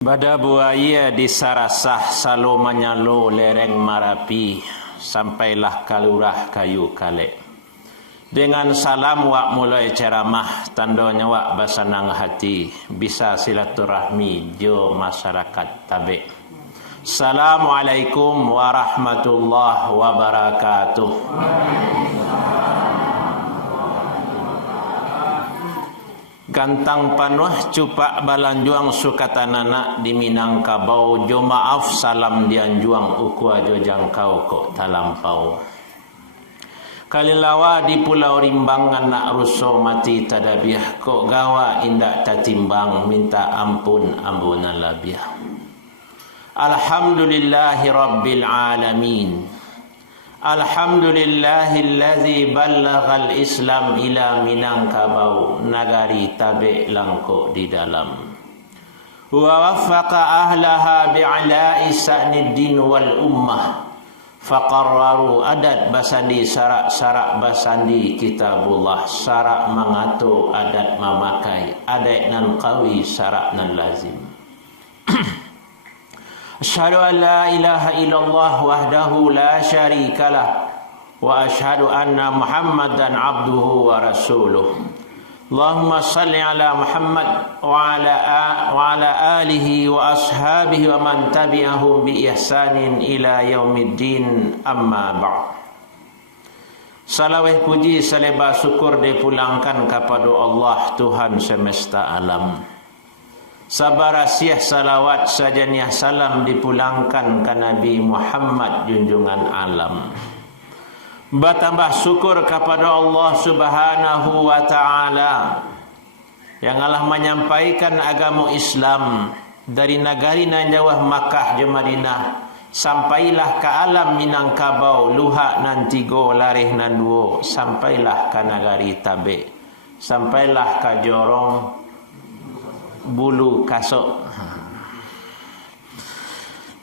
Bada buaya di Sarasah salo menyalo lereng Marapi sampailah kalurah kayu kalek. Dengan salam wak mulai ceramah tandanya wak basanang hati bisa silaturahmi jo masyarakat tabe. Assalamualaikum warahmatullahi wabarakatuh. Gantang panuh cupak balanjuang sukatanana di Minangkabau jo maaf salam dianjuang ukua jo jangkau kok talampau. Kalilawa di Pulau Rimbang anak ruso mati tadabiah kok gawa indak tatimbang minta ampun ambunan labiah. Alhamdulillahi rabbil alamin. Alhamdulillahillazi ballaghal Islam ila Minangkabau nagari tabe langko di dalam. Wa waffaqa ahlaha bi'ala'i sa'niddin wal ummah faqarraru adat basandi sarak basandi kitabullah sarak mangato adat mamakai adat nan qawi sarak nan lazim. Asyhadu an la ilaha illallah wahdahu la syarikalah wa asyhadu anna Muhammadan abduhu wa rasuluh. Allahumma salli ala Muhammad wa ala alihi wa ashabihi wa man tabi'ahum bi ihsanin ila yaumiddin amma ba'd. Salawat puji seleba syukur dipulangkan kepada Allah Tuhan semesta alam. Sabarasiah salawat sajaniah salam dipulangkan ke Nabi Muhammad junjungan alam. Bertambah syukur kepada Allah Subhanahu wa taala yang Allah menyampaikan agama Islam dari negari nan jauh Makkah ke Madinah sampailah ke alam Minangkabau luhak nan tigo larih nan duo sampailah ke negari tabe sampailah ke jorong bulu kasok.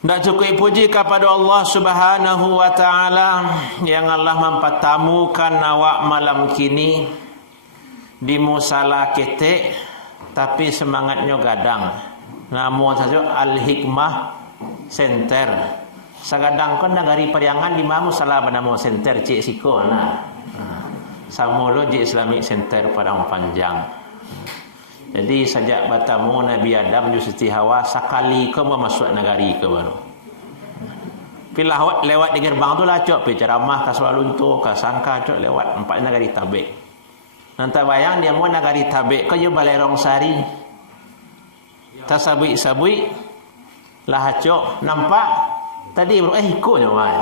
Tak cukup puji kepada Allah Subhanahu wa taala yang Allah mempertamukan awak malam kini di musala ketek tapi semangatnya gadang. Namun saja Al-Hikmah Center. Sagadang kon negari Periangan di mana musala bernama Center Cik Siko nah. Samulo di Islamic Center Padang Panjang. Jadi sejak bertemu Nabi Adam dan Siti Hawa sekali kau masuk negari ke baru. Pilah lewat di gerbang tu lah cok ceramah ke Swalunto ke Sangka cok lewat empat negari tabe. Nanti bayang dia mau negari tabe kau je Balerong Sari. Tasabui lah cok nampak tadi bro ikutnya mai.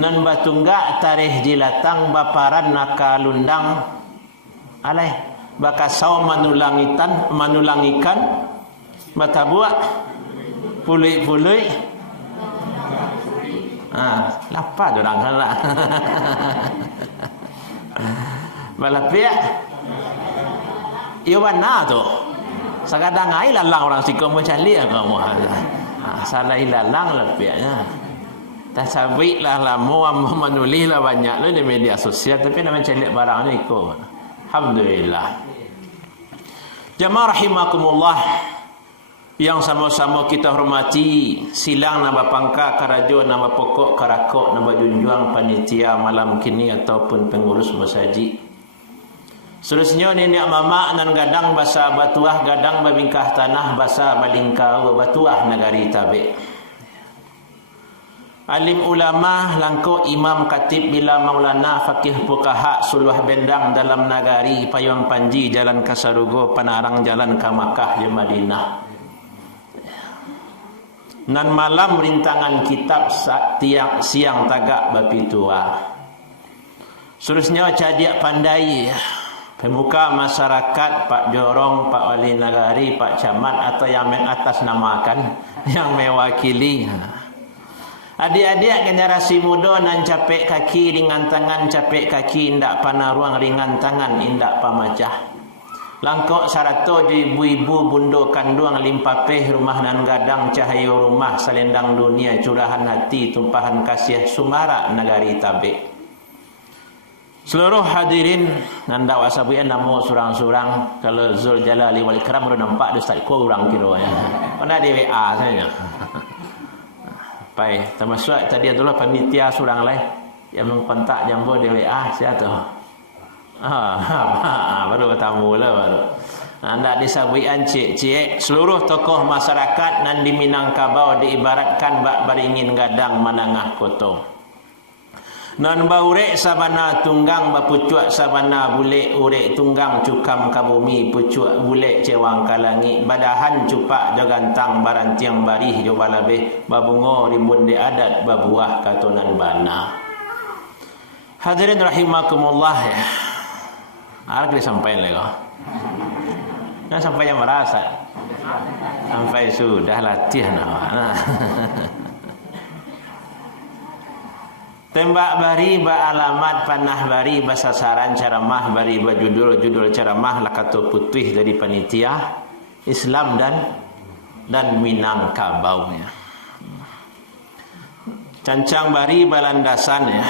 Nan batunggak tarikh dilatang baparan nakalundang alai baka saw manulangikan bata buat pulih lapar dorang lah balapia iyo mana tu sakadang ai lalang orang sikong macam lia kamu salah ilalang lapianya tasabik lah lamu menulis lah banyak lah di media sosial tapi nak mencari barang ni ikut. Alhamdulillah. Jamaah rahimakumullah yang sama-sama kita hormati silang nama pangka karajo nama pokok karakok nama junjuang panitia malam kini ataupun pengurus masjid. Seterusnya nenek mama nan gadang basa batuah gadang babingkah tanah basa balingkau batuah negari tabe. Alim ulama langko imam katib bila maulana fakih fuqaha suluh bendang dalam nagari payung panji jalan Kasarugo Panarang jalan ke Makkah di Madinah. Nan malam rintangan kitab siang tagak bapi tua. Seterusnya cadiak pandai pemuka masyarakat Pak Jorong, Pak Wali Nagari, Pak Camat atau yang mengatasnamakan yang mewakili. Adik-adik generasi muda nan capek kaki ringan tangan capek kaki indak panaruang ringan tangan indak pamacah. Langkok sarato di ibu-ibu bundo kanduang limpapeh rumah nan gadang cahayu rumah selendang dunia curahan hati tumpahan kasih sumara negari tabe. Seluruh hadirin anda wasabian namo surang-surang kalau Zul Jalali wal Ikram baru nampak dia start kurang kiranya. Pernah di WA saya. Pai, termasuk tadi adalah panitia surang lain yang mengkontak jambo di WA saya tu. Baru bertamu lah baru. Anda disabuian cik-cik seluruh tokoh masyarakat nan di Minangkabau diibaratkan bak baringin gadang manangah koto. Nan baurek sabana tunggang bapucuak sabana bulek urek tunggang cukam kabumi pucuak bulek cewang kalangi badahan cupak jagantang barantiang barih jobalabeh babungo rimbun de adat babuah katonan bana. Hadirin rahimakumullah ya. Ada sampai lagi. Nah sampai yang merasa sampai sudah latihan tembak bari ba alamat panah bari ba sasaran ceramah bari ba judul ceramah lakato putih dari panitia Islam dan Minangkabau ya. Cancang bari balandasan ya.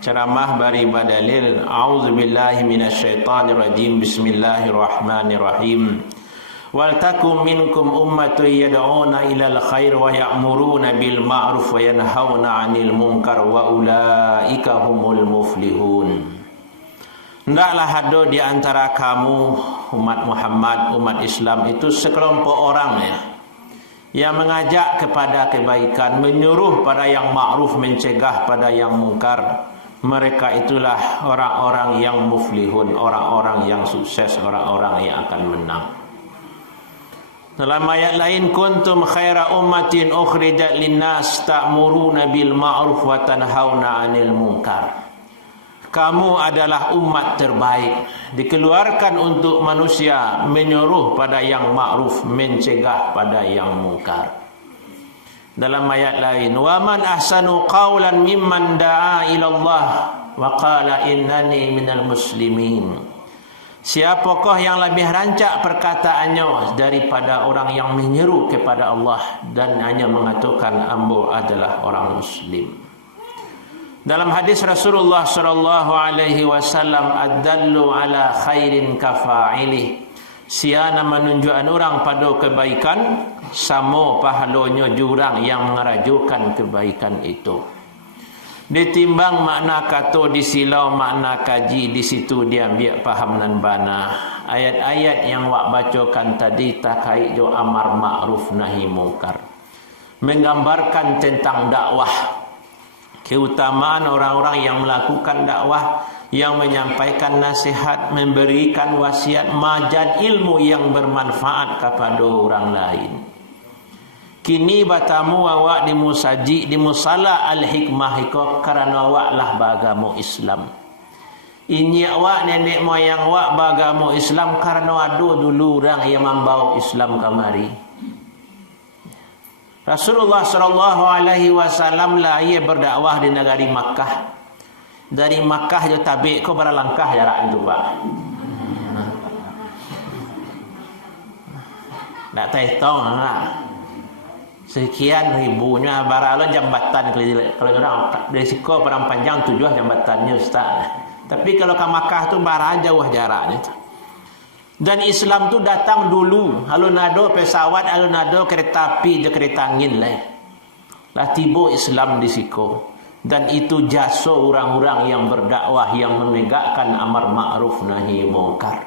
Ceramah bari badalil a'udzubillahi minasyaitonirrajim bismillahirrahmanirrahim wal takum minkum ummatun yad'una ilal khair wa ya'muruna bil ma'ruf wa yanhauna 'anil munkar wa ulaika humul muflihun. Hendaklah ada di antara kamu umat Muhammad, umat Islam itu sekelompok orang ya yang mengajak kepada kebaikan, menyuruh pada yang ma'ruf, mencegah pada yang munkar. Mereka itulah orang-orang yang muflihun, orang-orang yang sukses, orang-orang yang akan menang. Dalam ayat lain, kuntum khaira ummatin ukhrijat linnas ta'muruna bil ma'ruf wa tanhauna 'anil munkar. Kamu adalah umat terbaik, dikeluarkan untuk manusia, menyuruh pada yang ma'ruf, mencegah pada yang munkar. Dalam ayat lain, wa man ahsanu qawlan mimman da'a ila Allah wa qala innani minal muslimin. Siapakah yang lebih rancak perkataannya daripada orang yang menyeru kepada Allah dan hanya mengatakan ambo adalah orang muslim. Dalam hadis Rasulullah sallallahu alaihi wasallam, ad-dallu ala khairin kafa'ilih. Siana menunjukkan orang pada kebaikan sama pahalanya jurang yang mengerajukan kebaikan itu. Ditimbang makna kata disilau makna kaji, di situ dia ambil faham nan bana. Ayat-ayat yang wak bacakan tadi terkait jo amar ma'ruf nahi munkar, menggambarkan tentang dakwah, keutamaan orang-orang yang melakukan dakwah, yang menyampaikan nasihat, memberikan wasiat, majad ilmu yang bermanfaat kepada orang lain. Kini batamu awak di musaji di musala al-hikmah iko karena awak lah bagamu Islam. Ini awak nenek moyang awak bagamu Islam karena ada dulu orang yang membawa Islam kemari. Rasulullah sallallahu alaihi wasallam lah ia berdakwah di negeri Makkah. Dari Makkah je tabik kau berlangkah jarak itu pak. Tak tahu lah. Sekian ribunya baralo jambatan kalau orang dari Siko Perang Panjang 7 jambatannya ustaz. Tapi kalau ke Makkah tu barang jauh jaraknya. Dan Islam tu datang dulu. Alun nado pesawat, alun nado kereta api, kereta angin lah. Lah tiba Islam di Siko. Dan itu jasa orang-orang yang berdakwah, yang menegakkan amar ma'ruf nahi munkar.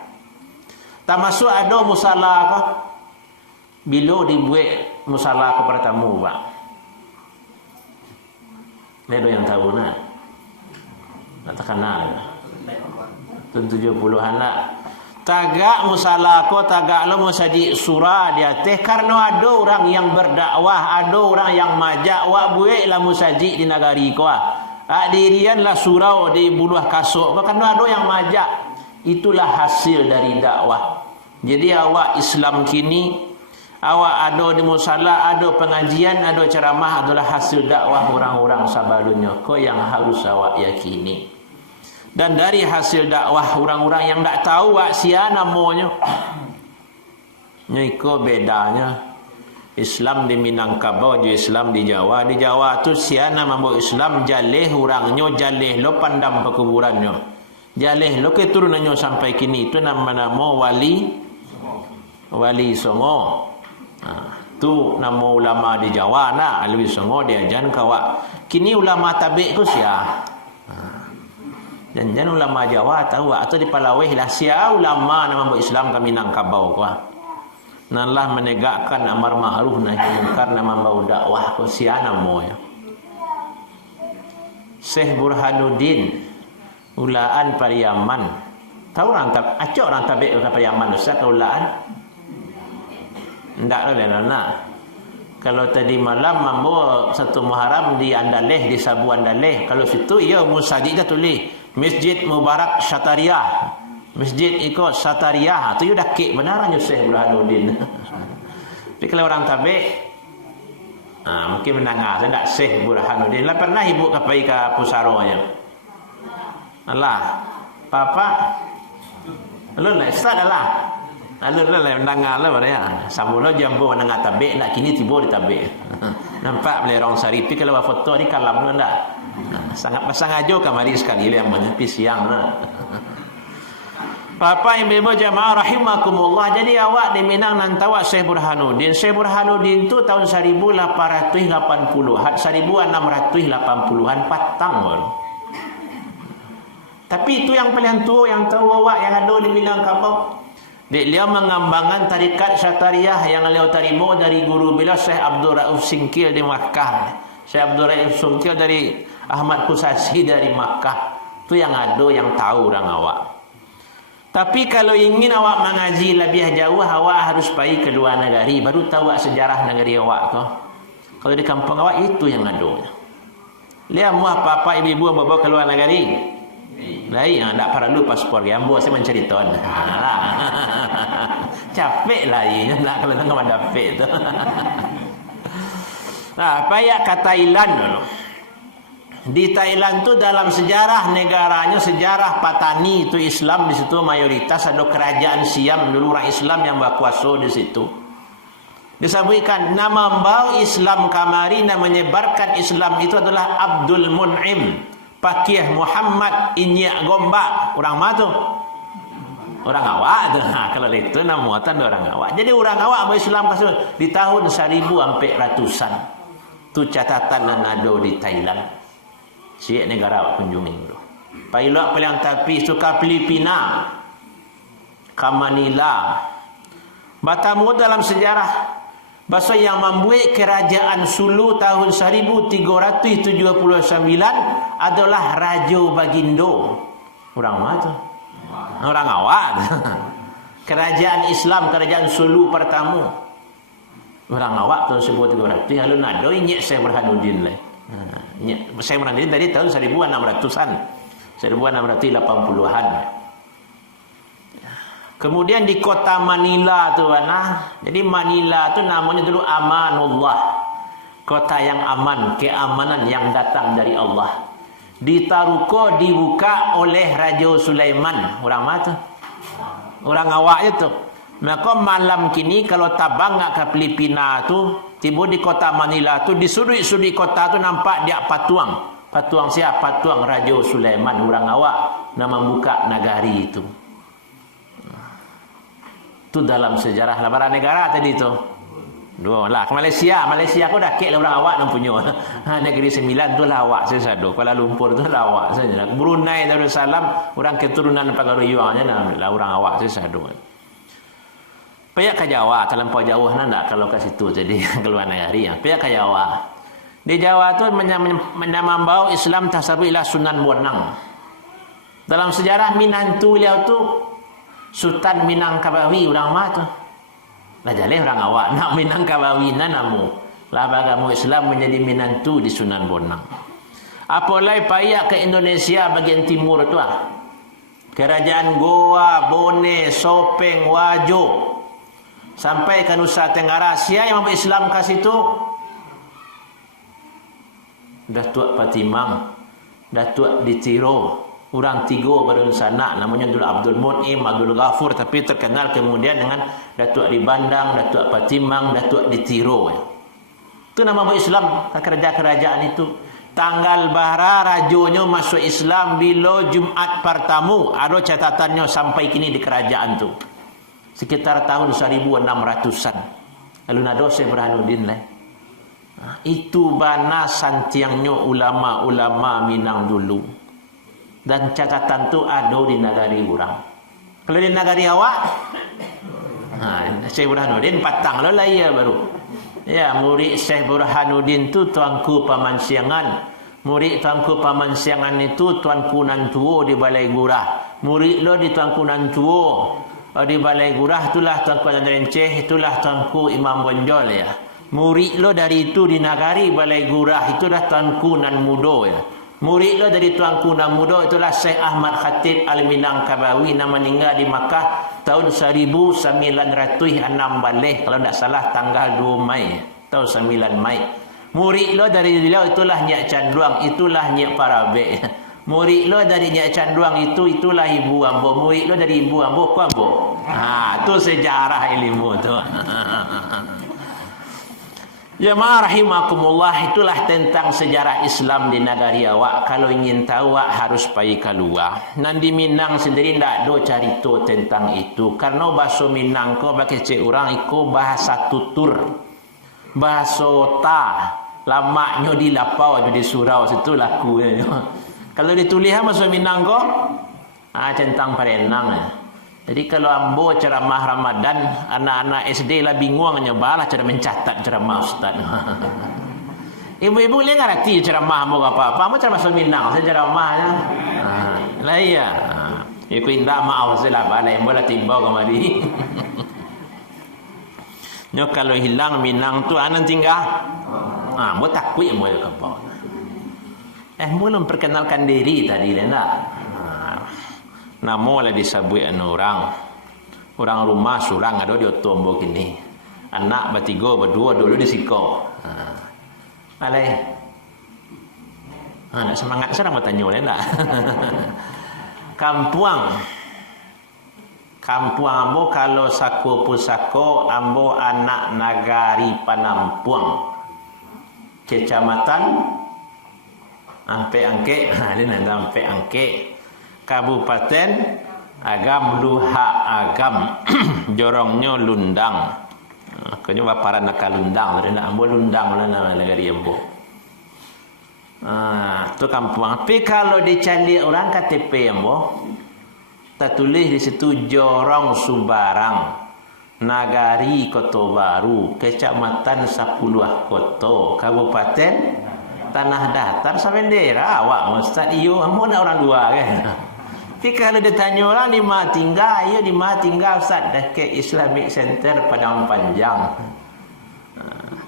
Tak masuk ada musalah ke? Bila dibuat musalah kepada tamu pak? Ada yang tahu nak? Tak terkenal. 70-an lah. Tagak musalah ko, tagak lo musaji surah dia teh karena ada orang yang berdakwah, ada orang yang majak wak buat lah musaji di negari ko. Dirian lah surau di buluh kasuk karena ada yang majak. Itulah hasil dari dakwah. Jadi awak Islam kini, awak ada di musala, ada pengajian, ada ceramah adalah hasil dakwah orang-orang sebelumnya. Ko yang harus awak yakini. Dan dari hasil dakwah orang-orang yang tak tahu wak sia namanya. Nyiko bedanya. Islam di Minangkabau, Islam di Jawa. Di Jawa tu sia nama Islam jaleh orangnya, jaleh lo pandam pekuburannya. Jaleh lokeh turunannya sampai kini itu nama-nama Wali Songo. Tu nama ulama di Jawa nak Wali Songo dia jan kawak. Kini ulama tabik ku sia. Dan jan ulama Jawa tahu atau di Palaweh lah sia ulama nama Islam kami nang kabau ku. Nanlah menegakkan amar ma'ruf nahi munkar nama bau dakwah ku sia namo ya. Syekh Burhanuddin ulaan Pariaman. Tahu orang acok orang tabik ke Pariaman ustaz ke ulaan? Ndak lah nak. Kalau tadi malam mambo satu Muharram di Andaleh di Sabu Andaleh, kalau situ ia musajid dah tulis Masjid Mubarak Syatariah. Masjid ikut Syatariah. Tu dah kek benaran Syekh Burhanuddin. Tapi kalau orang tabik mungkin mendengar saya tak Syekh Burhanuddin. Lah pernah ibu kapai ke pusaronya. Alah, papa. Lu lah start dah. Lalu lah mendengar lah pada ya. Samula jambu mendengar tabik nak kini tiba di tabik. Nampak boleh orang saripi kalau foto ni kalam tu ndak. Sangat pasang ajo kamari sekali yang menyepi siang lah. Papa ibu jamaah rahimakumullah. Jadi awak di Minang nan tahu Syekh Burhanuddin. Syekh Burhanuddin tu tahun 1880-an, 1680-an patang baru. Tapi itu yang paling tua yang tahu awak yang ada di Minang kapau. Dia mengembangkan tarikat Syatariah yang beliau terima dari guru beliau Syekh Abdul Rauf Singkil di Makkah. Syekh Abdul Rauf Singkil dari Ahmad Kusasi dari Makkah. Itu yang ada yang tahu orang awak. Tapi kalau ingin awak mengaji lebih jauh, awak harus pergi ke luar negeri baru tahu sejarah negeri awak tu. Kalau di kampung awak itu yang ada. Lihat muah papa ibu bawa ke luar negeri. Lain tak perlu paspor yang buat saya mencari tuan. Capek lain nak kalau tengah dapat tu. Nah, payah ke Thailand dulu. Di Thailand tu dalam sejarah negaranya, sejarah Patani itu Islam di situ mayoritas, ada kerajaan Siam dulu orang Islam yang berkuasa di situ. Disebutkan nama bau Islam kamari yang menyebarkan Islam itu adalah Abdul Mun'im Pakih Muhammad Inyak Gombak. Orang mana tu? Orang awak tu. Kalau itu nama muatan orang awak. Jadi orang awak berislam di tahun 1400-an. Tu catatan yang ada di Thailand. Siap negara awak kunjungi dulu. Pailok paling tapi suka Filipina, ke Manila. Batamu dalam sejarah bahasa yang membuat kerajaan Sulu tahun 1379 adalah Raja Bagindo. Orang mana tu? Orang awak. Kerajaan Islam, kerajaan Sulu pertama. Orang awak tahun 1300. Lalu nado nyek saya Burhanuddin lah. Saya Burhanuddin dari tahun 1600-an. 1680-an. Kemudian di kota Manila tu jadi Manila tu namanya dulu Amanullah. Kota yang aman, keamanan yang datang dari Allah. Di Taruko dibuka oleh Raja Sulaiman. Orang mana tu? Orang awak itu. Maka malam kini kalau tabang ke Filipina tu, tiba di kota Manila tu, di sudut-sudut kota tu nampak dia patuang. Patuang siapa? Patuang Raja Sulaiman. Orang awak nama membuka nagari itu. Itu dalam sejarah labaran negara tadi tu. Dua lah. Ke Malaysia aku dah kek lah orang awak yang punya. Negeri Sembilan tu lah awak saya sadu. Kuala Lumpur tu lah awak saja. Brunei Darussalam orang keturunan Pagaruyuangnya lah orang awak saya sadu. Pihak ke Jawa terlampau jauh nak kalau ke situ jadi keluar negeri ya. Pihak ke Jawa. Di Jawa tu menambah Islam tasawuf ila Sunan Bonang. Dalam sejarah Minantu beliau tu Sultan Minangkabawi orang mana tu? Lah jaleh orang awak nak Minangkabawi namu. Lah bagamu Islam menjadi Minantu di Sunan Bonang. Apalagi payah ke Indonesia bagian timur tu Kerajaan Goa, Bone, Sopeng, Wajo. Sampai ke Nusa Tenggara. Siapa yang masuk Islam ke situ? Datuk Patimang, Datuk Ditiro. Orang tiga baru sana, namanya dulu Abdul Mun'im, Abdul Ghafur, tapi terkenal kemudian dengan Datuk di Bandang, Datuk Patimang, Datuk di Tiro. Itu nama Islam kerajaan-kerajaan itu. Tanggal bara rajonyo masuk Islam bila Jumaat pertama. Ada catatannya sampai kini di kerajaan tu. Sekitar tahun 1600-an. Lalu nado Syekh Burhanuddin lah. Itu bana santiangnya ulama-ulama Minang dulu. Dan catatan tu ada di negari orang. Kalau di negari awak, Syekh Burhanuddin patang lah ya baru. Ya, murid Syekh Burhanuddin tu tuanku Paman Siangan. Murid tuanku Paman Siangan itu tuanku Nantuo di Balai Gurah. Murid lo di tuanku Nantuo di Balai Gurah itulah tuanku Nanrenceh, itulah tuanku Imam Bonjol ya. Murid lo dari itu di Nagari Balai Gurah itulah tuanku Nan Mudo ya. Murid lo dari tuanku Nan Mudo itulah Syekh Ahmad Khatib Al-Minangkabawi, nama meninggal di Makkah tahun 1906 balik kalau tidak salah tanggal 2 Mai tahun 9 Mai. Murid lo dari beliau itulah Nyak Canduang, itulah Nyak Parabe. Murid lo dari Nyak Canduang itulah Ibu Ambo. Murid lo dari Ibu Ambo ku Ambo. Tu sejarah ilmu tu. Jemaah rahimakumullah, itulah tentang sejarah Islam di negari awak. Kalau ingin tahu awak harus pergi keluar. Nan di Minang sendiri ndak ada cerita tentang itu. Karena bahasa Minang ko bagi cek orang iko bahasa tutur. Bahasa ta, lamaknya di lapau di surau situ laku. Kalau ditulis bahasa Minang ko centang parenang. Jadi kalau ambo ceramah Ramadan, anak-anak SD lah bingungnya balah cara mencatat ceramah ustaz. Ibu-ibu lihat ngerti ceramah ambo apa-apa, ambo ceramah bahasa Minang, saya ceramahnya. Lah iya. Iku indah maaf saya lah balai ambo lah timbau kemari. Nyo kalau hilang Minang tu anan tinggal. Ambo takut ambo ke bawah. Belum perkenalkan diri tadi lah. Namo lah disabui orang rumah surang ada di otombo kini anak bertiga berdua dulu di siko alai nak semangat serang bertanya lah nak kampuang ambo kalau sako pusako ambo anak nagari Panampuang kecamatan Ampe Angke ini nanti Ampe Angke Kabupaten Agam Luha Agam jorongnya Lundang. Kayaknya baparan nak Lundang, dari nak ambo Lundang lah nama negeri ambo. Tu kampung. Tapi kalau dicari orang KTP ambo, tertulis di situ Jorong Subarang, Nagari Kota Baru, Kecamatan Sapuluh Kota, Kabupaten Tanah Datar Samendera. Awak Ustaz iyo ambo nak orang dua kan. Tapi kalau ditanya orang di mana tinggal, ya di mana tinggal Ustaz dekat Islamic Center Padang Panjang.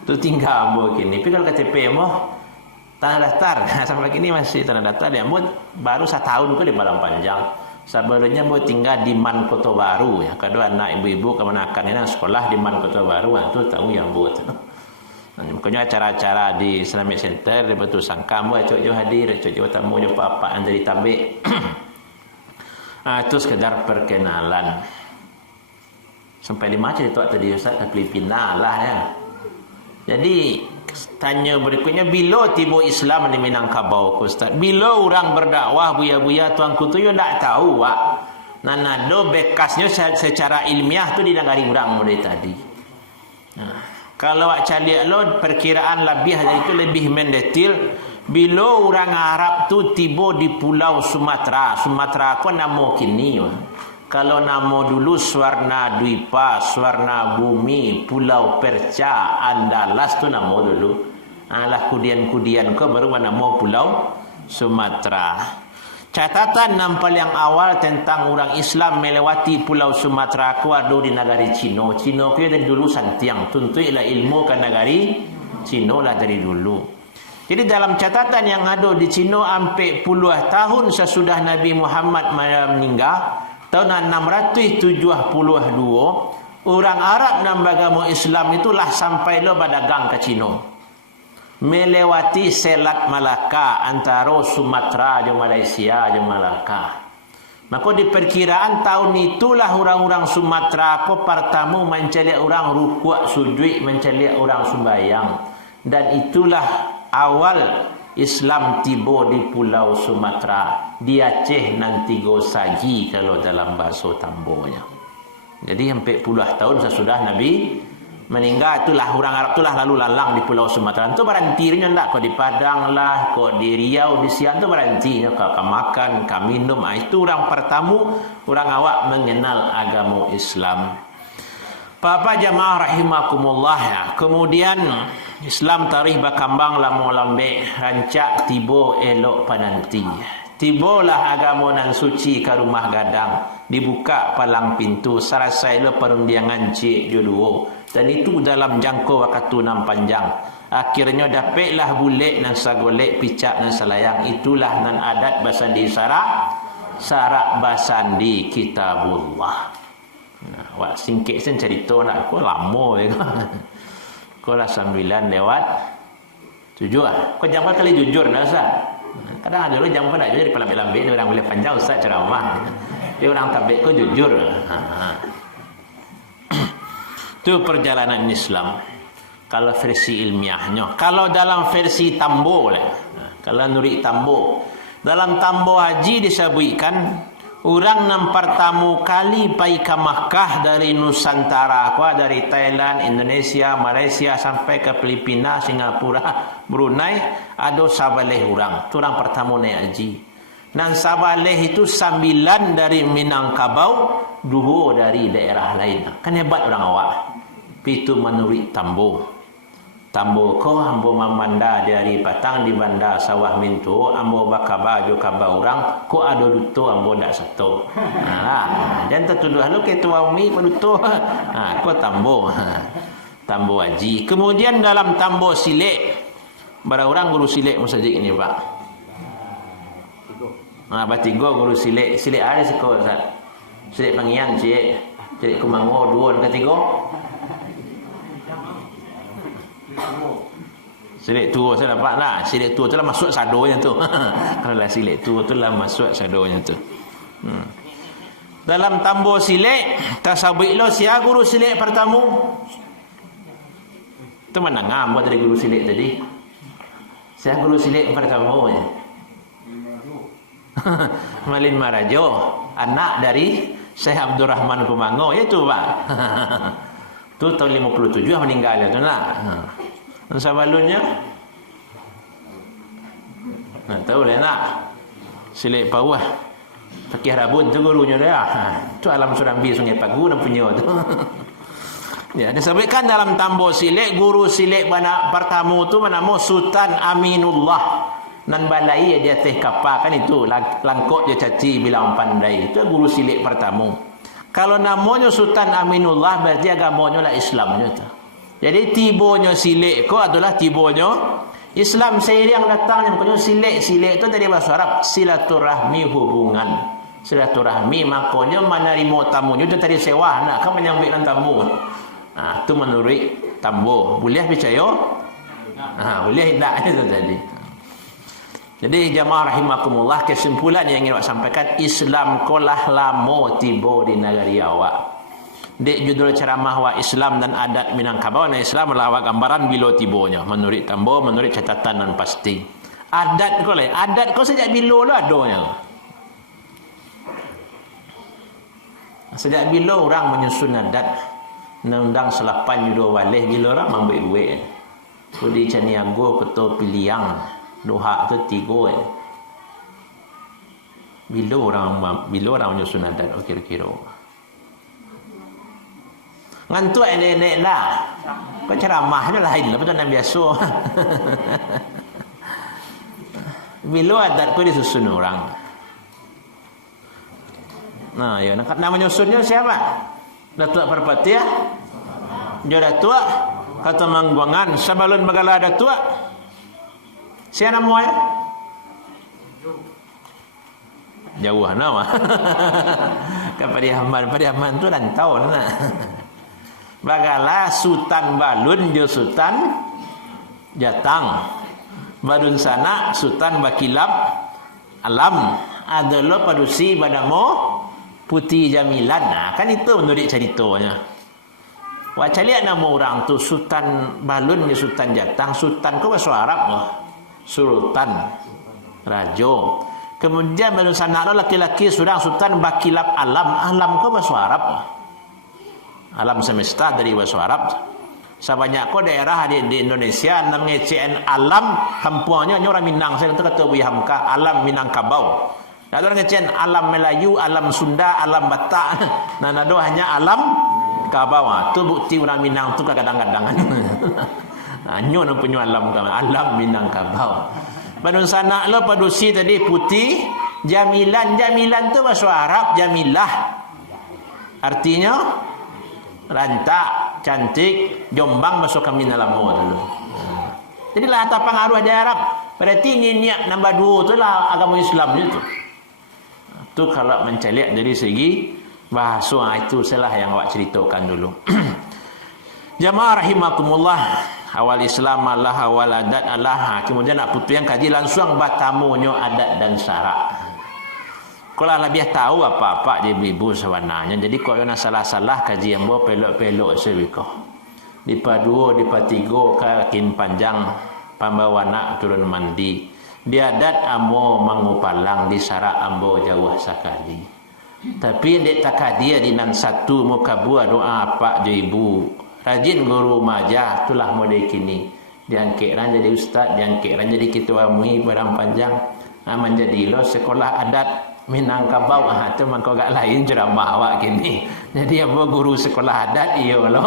Tu tinggal ambo kini. Tapi kalau KTP ambo Tanah Datar, sampai kini masih Tanah Datar dia ambo baru 1 tahun ke di Padang Panjang. Sebelumnya ambo tinggal di Man Kota Baru ya. Kedua anak ibu-ibu kemenakan ini sekolah di Man Kota Baru, tu tahu yang ambo tu. Makanya acara-acara di Islamic Center di Batu Sangka ambo cok hadir, cok tamu jo apa dari tabik. Itu sekedar perkenalan. Sampai 5 cerita tadi Ustaz ke Filipina lah ya. Jadi tanya berikutnya, bila tiba Islam di Minangkabau Ustaz? Bila orang berdakwah buya-buya tuanku tu yo ndak tahu wak. Nanado bekasnya secara ilmiah tu di negari orang mulai tadi. Kalau wak cari lo perkiraan lebih dari itu lebih mendetil. Bila orang Arab tu tiba di pulau Sumatera. Sumatera apa nama kini? Kalau nama dulu Swarna Dwipa, Swarna Bumi, Pulau Perca, Andalas tu nama dulu. Alah kudian-kudian ko baru nama Pulau Sumatera. Catatan nampal yang awal tentang orang Islam melewati Pulau Sumatera ko ada di negari Cina. Cina ko dari dulu santiang. Tuntuilah ilmu ke negari Cina lah dari dulu. Jadi dalam catatan yang ada di Cina sampai puluh tahun sesudah Nabi Muhammad meninggal, tahun 672, orang Arab dan agama Islam itulah sampai lo berdagang ke Cina. Melewati Selat Malaka antara Sumatera dan Malaysia dan Malaka. Maka diperkiraan tahun itulah orang-orang Sumatera ko pertama mencari orang rukuk sujud, mencari orang sembahyang. Dan itulah awal Islam tiba di Pulau Sumatera, di Aceh nanti go saji kalau dalam bahasa Tambonya. Jadi hampir puluh tahun sesudah Nabi meninggal, itulah orang Arab itulah lalu lalang di Pulau Sumatera. Itu berhentinya enggak, kau di Padang lah, kau di Riau, di Sian tu berhentinya, kau makan, kau minum. Itu orang pertama, orang awak mengenal agama Islam. Bapak jamaah rahimakumullah ya. Kemudian Islam tarikh berkembang lama lambe, rancak tiba elok pananti. Tibalah agama nan suci ke rumah gadang, dibuka palang pintu, sarasailah perundangan cik jodoh. Dan itu dalam jangka waktu nan panjang. Akhirnya dapatlah bulik nan sagolek, picak nan selayang. Itulah nan adat basandi sarak basandi kitabullah. Nah, wak singkit sen cerita nak kau lama ya. Kau lah 9 lewat 7 ah. Kau jangan kali jujur dah Ustaz. Kadang ada orang jangan pada jujur pelan-pelan dia orang boleh panjang Ustaz ceramah. Dia orang tabik kau jujur. Itu perjalanan Islam kalau versi ilmiahnya. Kalau dalam versi Tambo lah. Kalau nuri Tambo. Dalam Tambo haji disebutkan orang yang pertama kali pergi ke Makkah dari Nusantara, dari Thailand, Indonesia, Malaysia sampai ke Filipina, Singapura, Brunei, ada 11 orang. Itu orang pertama naik haji. Dan 11 itu 9 dari Minangkabau, 2 dari daerah lain. Kan hebat orang awak. Itu menurut Tambo. Tambo ko ambo mamanda dari Patang di Bandar Sawah Minto, ambo bakaba jo kaba orang ko ado duto ambo dak satu. Dan tertuduh lu ketua umi peduto. Ko Tambo. Tambo haji. Kemudian dalam Tambo Silek, bara orang guru Silek masjid ini, Pak. Batigo guru Silek. Silek ada siko Ustaz. Silek Pangian cik. Silek Kumango duon ketiga. Silik tua saya dapat lah. Silik tua tu lah masuk sadonya tu. Kalau lah silik tua tu lah masuk sadonya tu. Dalam Tambo Silek, tasabik lo siapa guru Silek pertama? Itu mana ngam buat dari guru Silek tadi? Siapa guru Silek pertama ya? Malin Marajo, anak dari Syekh Abdul Rahman Kumango, itu Pak. Tu tahun 57 meninggal tu nak. Dan sabalunnya tahu lah nak Silek Pawah Fakih Rabun tu gurunya dia. Tu alam Surambi Sungai Pagu dan punya tu. Ya, disebutkan dalam Tambo Silek, guru Silek pertama tu bernama Sultan Aminullah. Nan balai dia teh kapal kan itu langkok dia caci bilang pandai. Itu guru Silek pertama. Kalau namanya Sultan Aminullah berarti agamanya lah Islamnya tu. Jadi tibonya Silek ko adalah tibonya Islam. Seiring datang yang punya Silek. Silek itu dari bahasa Arab silaturahmi, hubungan. Silaturahmi makanya menerima tamunya itu tadi sewa nak kan menyambutkan tamu. Itu menurut Tambo. Boleh percaya? Boleh tak itu tadi. Jadi jamaah rahimakumullah, kesimpulan yang ingin awak sampaikan, Islam kolah lama tiba di negeri awak. Dek judul ceramah wa Islam dan adat Minangkabau dan Islam adalah gambaran bila tibonya menurut Tambo, menurut catatan dan pasti. Adat kau lain, adat kau sejak bila lah adanya. Sejak bila orang menyusun adat, undang selapan judo walih bila orang ambil duit. Kudi Caniago ketua piliang, doha tu 3. Bila orang menyusun adat kira-kira. Ngantuk nenek lah. Kau ceramahnya lain lah. Betul yang biasa. Bila adat kau disusun orang. Nah, ya. Nama menyusunnya siapa? Datuk Perpati ya? Dia Datuk. Kata Mangguangan. Sebelum Bagala Datuk. Siapa namanya? Jauh nama. Kan Padiaman tu rantau nah. Bagala Sultan Balun dia Sultan Jatang. Badun sana Sultan Bakilap Alam. Adalah padusi badamo Putih Jamilan. Kan itu menurut ceritanya. Wah calian nama orang tu Sultan Balun dia Sultan Jatang. Sultan kau bahasa Arab loh. sultan, rajo. Kemudian baru sana laki-laki seorang sultan bakilap alam ko bahasa Arab. Alam semesta dari bahasa Arab. Sebanyak ko daerah di Indonesia nam ngecen alam hampuannya orang Minang saya kata Bu Hamka alam Minangkabau. Ada orang ngecen alam Melayu, alam Sunda, alam Batak. Nah nado hanya alam Kabau. Tu bukti orang Minang tu kadang-kadang. Nyo nak punya alam Minangkabau. Padahal sana lo padusi tadi putih, jamilan tu bahasa Arab jamilah. Artinya rantak, cantik, jombang bahasa kami nalamu dulu. Jadi lah tak pengaruh aja Arab. Berarti niat nombor 2 tu lah agama Islam itu. Tu kalau menceliak dari segi bahasa itu salah yang awak ceritakan dulu. Jamaah rahimakumullah. Awal Islam Allah, awal adat Allah. Kemudian nak putu yang kaji langsung batamunyo adat dan syarak. Kalau lebih tahu apa-apa di ibu sebenarnya. Jadi kalau nak salah-salah kaji yang buat pelok-pelok sebiko. Di padu, di patigo, kakin panjang, pambawa nak turun mandi. Di adat ambo mangupalang, di syarak ambo jauh sekali. Tapi dek takadia di nan satu muka buah doa apa di ibu. Rajin guru majah itulah model kini. Diangkitkan jadi ustaz, diangkitkan jadi ketua MUI barang panjang. Menjadi lo sekolah adat Minangkabau. Itu mangko gak lain ceramah awak kini. Jadi apa guru sekolah adat iyo lo.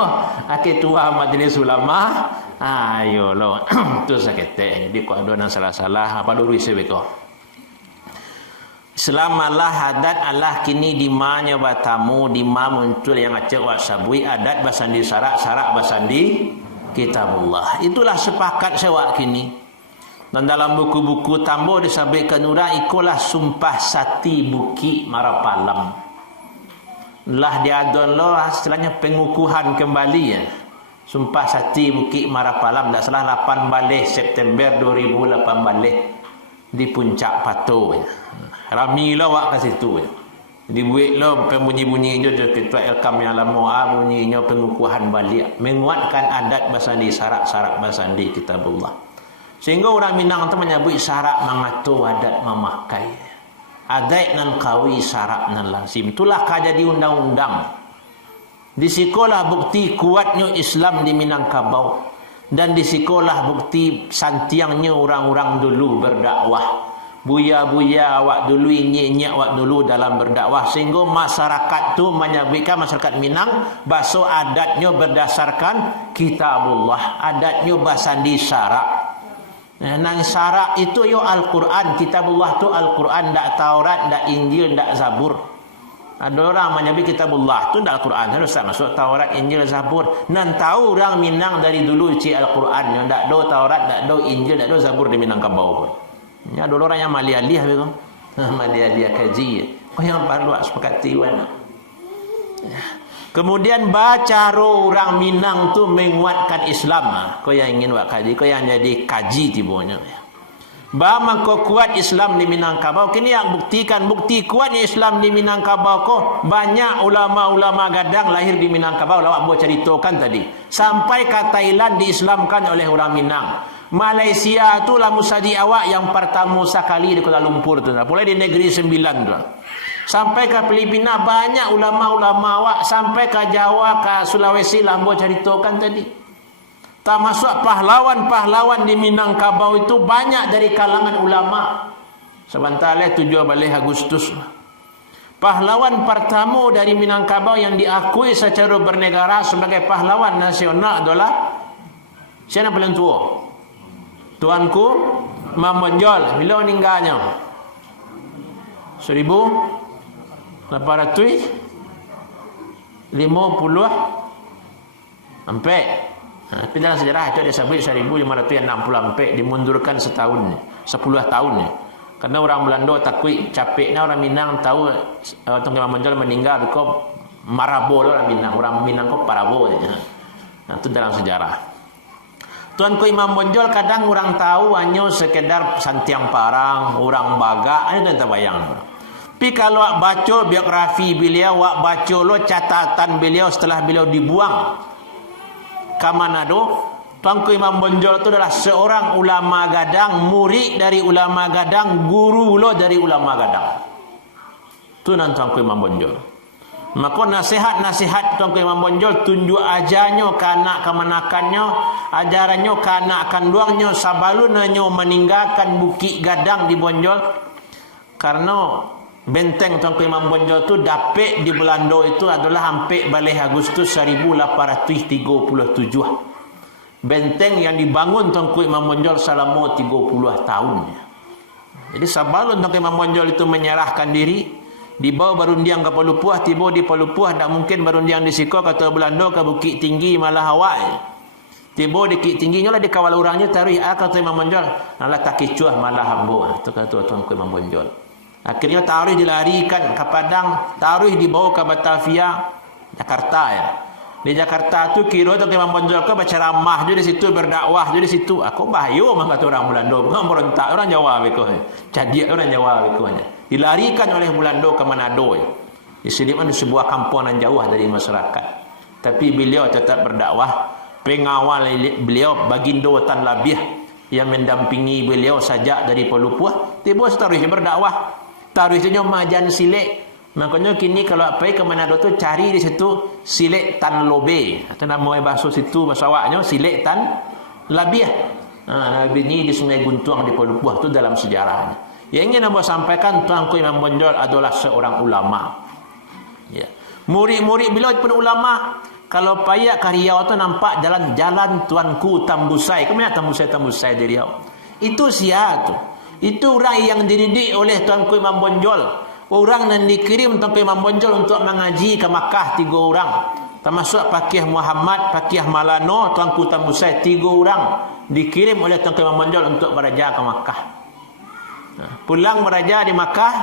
Ketua majlis ulama ayo lo. Itu sakete. Jadi kok ada salah-salah apa dulu sebeko. Selamalah adat Allah kini di mana batamu di mana muncul yang acak wasabui adat basandi syarak basandi kitabullah. Itulah sepakat sewak kini. Dan dalam buku-buku tambo disabitkan ura ikulah sumpah sati buki marapalam. Lah diadon lo istilahnya pengukuhan kembali ya. Sumpah sati buki marapalam tak salah 8 balik September 2008 balik di puncak Pato ya. Rami lah wak kat situ. Dibuat lah pembunyi-bunyi je ketua Elkam yang lama bunyinya pengukuhan balik. Menguatkan adat basandi syarak basandi kitabullah. Sehingga orang Minang tu menyebut syarak mengatur adat memakai. Adat nan kawi syarak nan lazim. Itulah jadi undang-undang. Di sekolah bukti kuatnya Islam di Minangkabau. Dan di sekolah bukti santiangnya orang-orang dulu berdakwah. Buya-buya awak dulu, inye-inye awak dulu dalam berdakwah. Sehingga masyarakat tu menyabitkan masyarakat Minang bahasa adatnya berdasarkan kitabullah. Adatnya basandi syarak. Nang syarak itu yo Al-Quran. Kitabullah tu Al-Quran, tak Taurat, tak Injil, tak Zabur. Ada orang menyebut kitabullah tu tak Al-Quran. Harus tak masuk Taurat, Injil, Zabur. Nan tahu orang Minang dari dulu cik Al-Quran. Yang tak ada Taurat, tak ada Injil, tak ada Zabur di Minangkabau pun. Ya, ada orang yang malialih begitu. Malialih kaji. Kau yang perlu sepakati mana? Kemudian baca orang Minang tu menguatkan Islam. Kau yang ingin buat kaji, kau yang jadi kaji tibonya. Bama kau kuat Islam di Minangkabau. Kini yang buktikan bukti kuatnya Islam di Minangkabau kau banyak ulama-ulama gadang lahir di Minangkabau. Lawak buat ceritakan tadi. Sampai ke Thailand diislamkan oleh orang Minang. Malaysia tu lah musadi awak yang pertama sekali di Kuala Lumpur tu. Mulai di Negeri Sembilan tu. Sampai ke Filipina banyak ulama-ulama awak. Sampai ke Jawa, ke Sulawesi lah buat ceritakan tadi. Tak masuk pahlawan-pahlawan di Minangkabau itu banyak dari kalangan ulama. Sebentar leh 7 balik Agustus. Pahlawan pertama dari Minangkabau yang diakui secara bernegara sebagai pahlawan nasional adalah siapa paling tua? Tuanku Imam Bonjol. Bila meninggalnya? 1854. Tapi dalam sejarah itu dia sebut 1564 dimundurkan setahun, 10 tahun. Karena orang Belanda takut capeknya orang Minang tahu Tunggu Imam Bonjol meninggal kau marabo orang Minang. Orang Minang kau parabo. Nah, itu dalam sejarah. Tuanku Imam Bonjol kadang orang tahu hanya sekedar Santiang Parang, orang Baga, itu tak bayang. Tapi kalau awak baca biografi beliau, awak baca lo catatan beliau setelah beliau dibuang ke Manado, Tuanku Imam Bonjol itu adalah seorang ulama gadang, murid dari ulama gadang, guru lo dari ulama gadang. Itu nan Tuanku Imam Bonjol. Maka nasihat-nasihat Tuanku Imam Bonjol tunjuk ajarnya ke anak kemanakannya, ajarannya ke anak kanduangnya, sabalunannya meninggalkan Bukit Gadang di Bonjol. Karena benteng Tuanku Imam Bonjol itu dapat di Belanda itu adalah hampir balik Agustus 1837. Benteng yang dibangun Tuanku Imam Bonjol selama 30 tahun. Jadi sabalun Tuanku Imam Bonjol itu menyerahkan diri, dibawa barundiang ke Palupuah, tiba di Palupuah tak mungkin barundiang di Siko kata Belanda ke Bukit Tinggi malah Hawaii. Tiba di Bukit Tingginya lah dikawal orangnya taruh kata Imam Bonjol, alah tak kicuah malah hambo. Itu kata Tuanku Imam Bonjol. Akhirnya taruh dilarikan ke Padang, taruh dibawa ke Batavia, Jakarta ya. Di Jakarta tu kira Tuanku Imam Bonjol ke baca ramah je di situ, berdakwah je di situ. Aku bahaya mah kata orang Belanda, bukan berontak orang Jawa beko. Jadi orang Jawa beko. Dilarikan oleh Belanda ke Manado. Diselipkan di sebuah kampungan jauh dari masyarakat. Tapi beliau tetap berdakwah. Pengawal beliau Bagindo Tan Labiah yang mendampingi beliau sajak dari Palupuah, tiba taruh berdakwah. Taruh itu majan silek. Makanya kini kalau pergi ke Manado tu cari di situ Silek Tan Lobe. Atau nama bahasa situ bahasa awaknya Silek Tan Labiah. Nabi ini di Sungai Guntuang di Palupuah tu dalam sejarahnya. Yang ingin saya sampaikan Tuanku Imam Bonjol adalah seorang ulama. Ya. Murid-murid beliau pun ulama. Kalau payah ke Riau tu nampak jalan-jalan Tuanku Tambusai. Kemana Tambusai dari Riau? Itu siapa tu? Itu orang yang dididik oleh Tuanku Imam Bonjol. Orang yang dikirim Tuanku Imam Bonjol untuk mengaji ke Makkah 3 orang. Termasuk Pakih Muhammad, Pakih Malano, Tuanku Tambusai 3 orang dikirim oleh Tuanku Imam Bonjol untuk beraja ke Makkah. Pulang beraja di Makkah,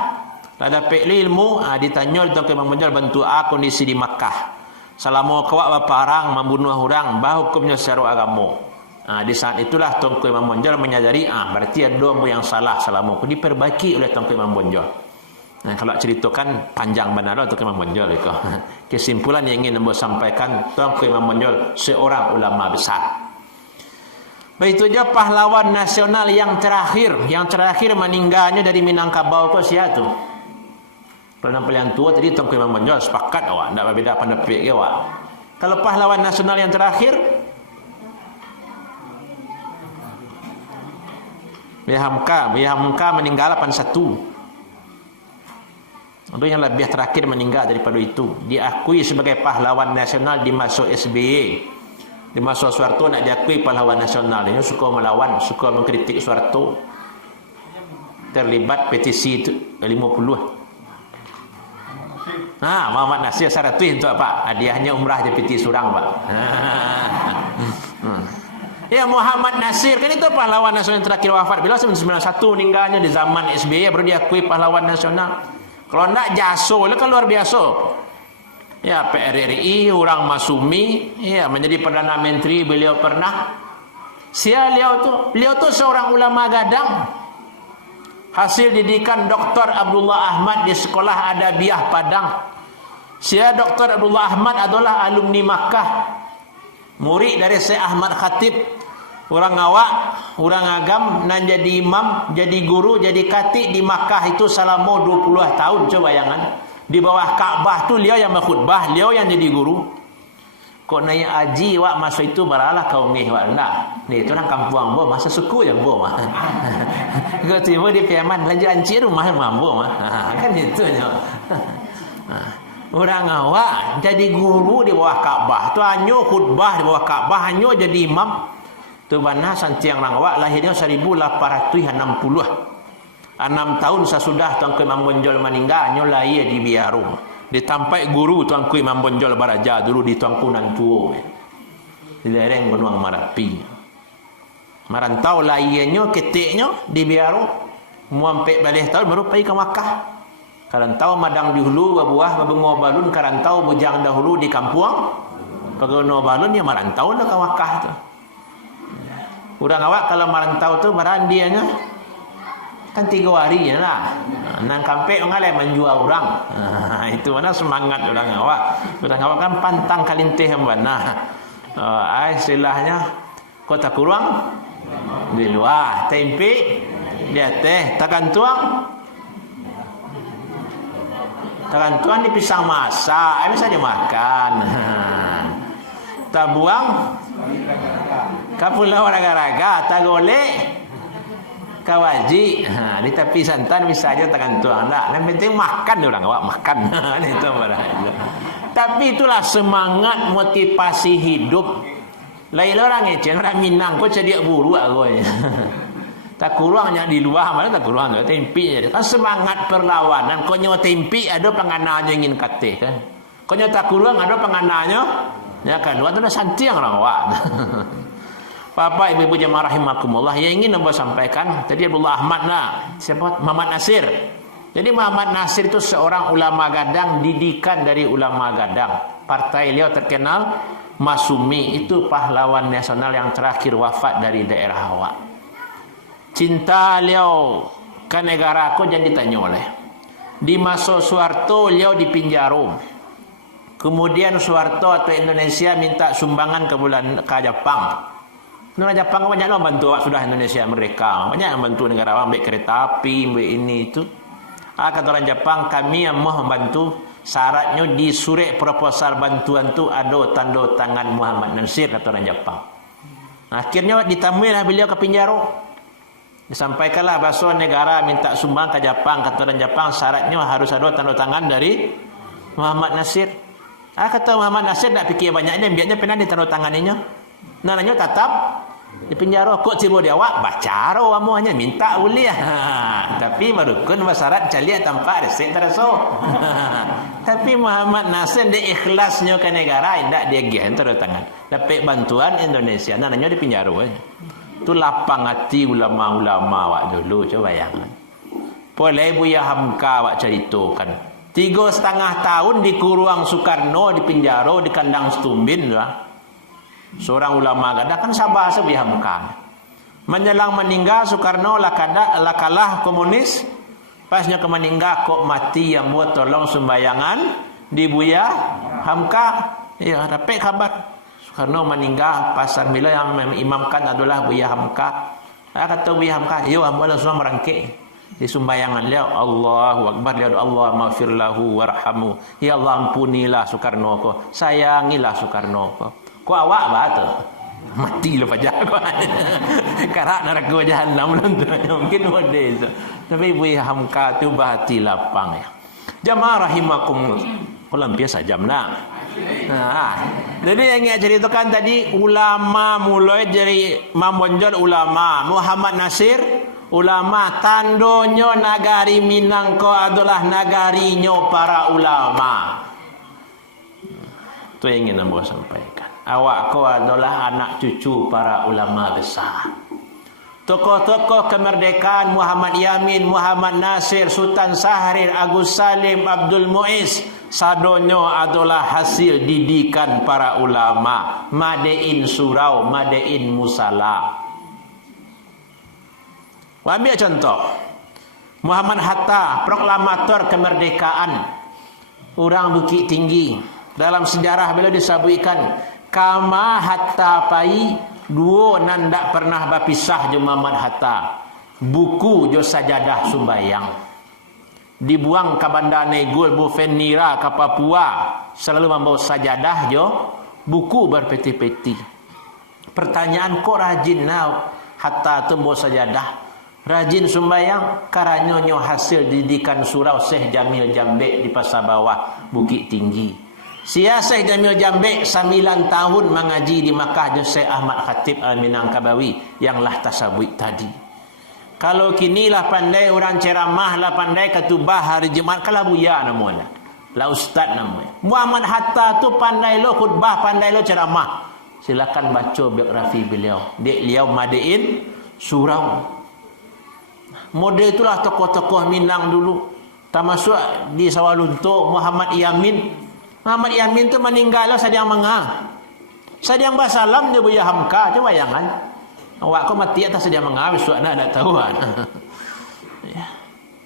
ada pekli ilmu, ditanya Tuanku Imam Bonjol bantu kondisi di Makkah. Selama kawak berparang membunuh orang, bah hukumnya secara agama. Di saat itulah Tuanku Imam Bonjol menyadari, berarti ada dua yang salah selama aku diperbaiki oleh Tuanku Imam Bonjol. Kalau ceritakan panjang benar Tuanku Imam Bonjol itu. Kesimpulan yang ingin saya sampaikan, Tuanku Imam Bonjol seorang ulama besar. Begitu saja pahlawan nasional yang terakhir meninggalnya dari Minangkabau ke siapa tu? Kalau yang tua tadi Tuanku Imam Bonjol sepakat awak, tak berbeza pendapat ke awak. Kalau pahlawan nasional yang terakhir, Bihamka meninggal 81. Itu yang lebih terakhir meninggal daripada itu. Diakui sebagai pahlawan nasional di masa SBY. Di masa Soeharto nak diakui pahlawan nasional. Ini suka melawan, suka mengkritik Soeharto. Terlibat petisi itu 50. Muhammad Nasir 100 untuk apa? Hadiahnya umrah je peti surang, Pak. Ya, Muhammad Nasir kan itu pahlawan nasional yang terakhir wafat. Bila 1991 meninggalnya di zaman SBY baru diakui pahlawan nasional. Kalau nak jaso lah kan luar biasa. Ya, PRRI, orang Masumi, ya menjadi Perdana Menteri beliau pernah. Beliau tu seorang ulama gadang. Hasil didikan Dr. Abdullah Ahmad di Sekolah Adabiah Padang. Dr. Abdullah Ahmad adalah alumni Makkah. Murid dari Syekh Ahmad Khatib. Orang awak, orang agam nan jadi imam, jadi guru, jadi khatib di Makkah itu selama 20 tahun. Coba bayangan. Di bawah Kaabah tu dia yang berkhutbah, dia yang jadi guru. Kok naik haji wak masa itu baralah kau ngeh wak nak. Ni tu orang kampung bo masa suku yang bo mah. Kau tiba di Piaman lanjut ancir rumah mambo mah. Kan itu nya. Orang awak jadi guru di bawah Kaabah. Tu hanya khutbah di bawah Kaabah, hanya jadi imam. Tu bana santiang orang awak lahirnya 1860. 6 tahun sesudah Tuanku Imam Bonjol meninggal, nyo lahir di Biarum. Ditampai guru Tuanku Imam Bonjol baraja dulu di Tuanku Nantuo. Di lereng Gunung Marapi. Marantau lahirnya ketiknya di Biarum. Muampek balik tahun baru pergi ke Makkah. Karantau madang dahulu berbuah berbengo balun, karantau bujang dahulu di kampung. Berbengo balun ya marantau dah ke Makkah tu. Urang awak kalau marantau tu barandianya kan 3 hari lah. Nang kampek ngalai menjual orang. Itu mana semangat orang awak. Orang awak kan pantang kalintih mana. Istilahnya Kota kurang di luar, tempe di atas, takkan tuang di pisang masak, bisa dimakan. Tak buang, kapulau raga-raga, tak golek, kawaji. Di tepi santan bisa aja takkan tuang. Yang penting makan orang awak makan. Itu aja. Tapi itulah semangat motivasi hidup. Lain orang orang Minang kau jadi buru aku. Tak kurangnya di luar mana tak kurang tu tempi je. Kan semangat perlawanan. Kau nyawa tempi ada pengananya ingin kata kan. Kau nyawa tak kurang ada pengananya. Ya kan luar tu dah santiang orang awak. Bapak ibu-ibu jemaah rahimakumullah, yang ingin saya sampaikan tadi Abdullah Ahmad lah. Siapa? Muhammad Nasir. Jadi Muhammad Nasir itu seorang ulama gadang, didikan dari ulama gadang. Partai beliau terkenal Masumi, itu pahlawan nasional yang terakhir wafat dari daerah awak. Cinta beliau ke negara aku jangan ditanya oleh. Di masa Soeharto beliau di penjara. Kemudian Soeharto atau Indonesia minta sumbangan ke Jepang. Negara Jepang banyak lah bantu awak sudah Indonesia mereka. Banyak yang bantu negara awak, ambil kereta api, ambil ini itu. Kata orang Jepang, kami yang mau membantu, syaratnya di surat proposal bantuan tu ada tanda tangan Muhammad Nasir, kata orang Jepang. Akhirnya ditamailah beliau ke penjara. Disampaikanlah bahasa negara minta sumbang ke Jepang, kata orang Jepang, syaratnya harus ada tanda tangan dari Muhammad Nasir. Kata Muhammad Nasir tak fikir banyaknya, biarnya pernah ditandatanganinya. Namanya tetap di penjara. Kok cibo dia awak baca roh hanya minta boleh. Tapi merukun syarat caliak tanpa resep terasa. Tapi Muhammad Nasir dia ikhlasnya ke negara, tidak dia gian tanda tangan. Dapat bantuan Indonesia, namanya di penjara. Itu lapang hati ulama-ulama awak dulu, coba bayangkan. Boleh Buya Hamka awak ceritakan. 3,5 tahun di kurung Soekarno di penjara di kandang Stumbin lah. Seorang ulama gadang kan sabar Buya Hamka. Menjelang meninggal Soekarno kalah komunis. Pasnya ke meninggal kok mati yang buat tolong sembayangan di Buya Hamka. Ya, dapat kabar Soekarno meninggal, pasal bila yang mengimamkan adalah Buya Hamka. Kata Buya Hamka, yo hamba semua merangkik di sembayangan dia, Allahu Akbar, dia Allah maghfir lahu warhamu. Ya Allah ampunilah Soekarno ko, sayangilah Soekarno ko. Ko awak batu mati lu pajak ko. Karak neraka jahanam mungkin wade itu. Tapi Buya Hamka tu bahati lapang ya. Jamaah rahimakum, kolam biasa jam nak. Jadi yang saya ceritakan tadi, ulama mulai dari Mamonjol ulama, Muhammad Nasir ulama, tandonyo nagari Minangko adalah nagarinya para ulama. Itu yang ingin saya sampaikan. Awak kau adalah anak cucu para ulama besar. Tokoh-tokoh kemerdekaan Muhammad Yamin, Muhammad Nasir, Sultan Syahrir, Agus Salim, Abdul Muiz, sadonyo adalah hasil didikan para ulama. Madein surau, madein musala. Ambil contoh. Muhammad Hatta, proklamator kemerdekaan. Orang Bukit Tinggi. Dalam sejarah beliau disebutkan, kama hatta pai duo nandak pernah berpisah jo Muhammad Hatta. Buku jo sajadah sumbayang. Dibuang ke Bandar Negul, Bufenira ke Papua, selalu membawa sajadah jo buku berpeti-peti. Pertanyaan, kok rajin now Hatta tu bawa sajadah, rajin sumbayang? Karena hasil didikan surau Syekh Jamil Jambe di Pasar Bawah Bukit Tinggi. Syekh Jamil Jambe 9 tahun mengaji di Makkah Syekh Ahmad Khatib Al-Minangkabawi yang lah tasabut tadi. Kalau kini lah pandai orang ceramah, lah pandai ketubah hari Jumat, kalah buya namanya. Lah ustaz namanya. Muhammad Hatta tu pandai lo khutbah, pandai lo ceramah. Silakan baca biografi beliau. Beliau madein surau. Model itulah tokoh-tokoh Minang dulu. Termasuk di Sawalunto Muhammad Yamin. Muhammad Yamin tu meninggal lah sadiang mengah. Sadiang basalam dia Buya Hamka, coba bayangan. Awak kau mati atas sediang mengah, besok nak tahu kan. Ya.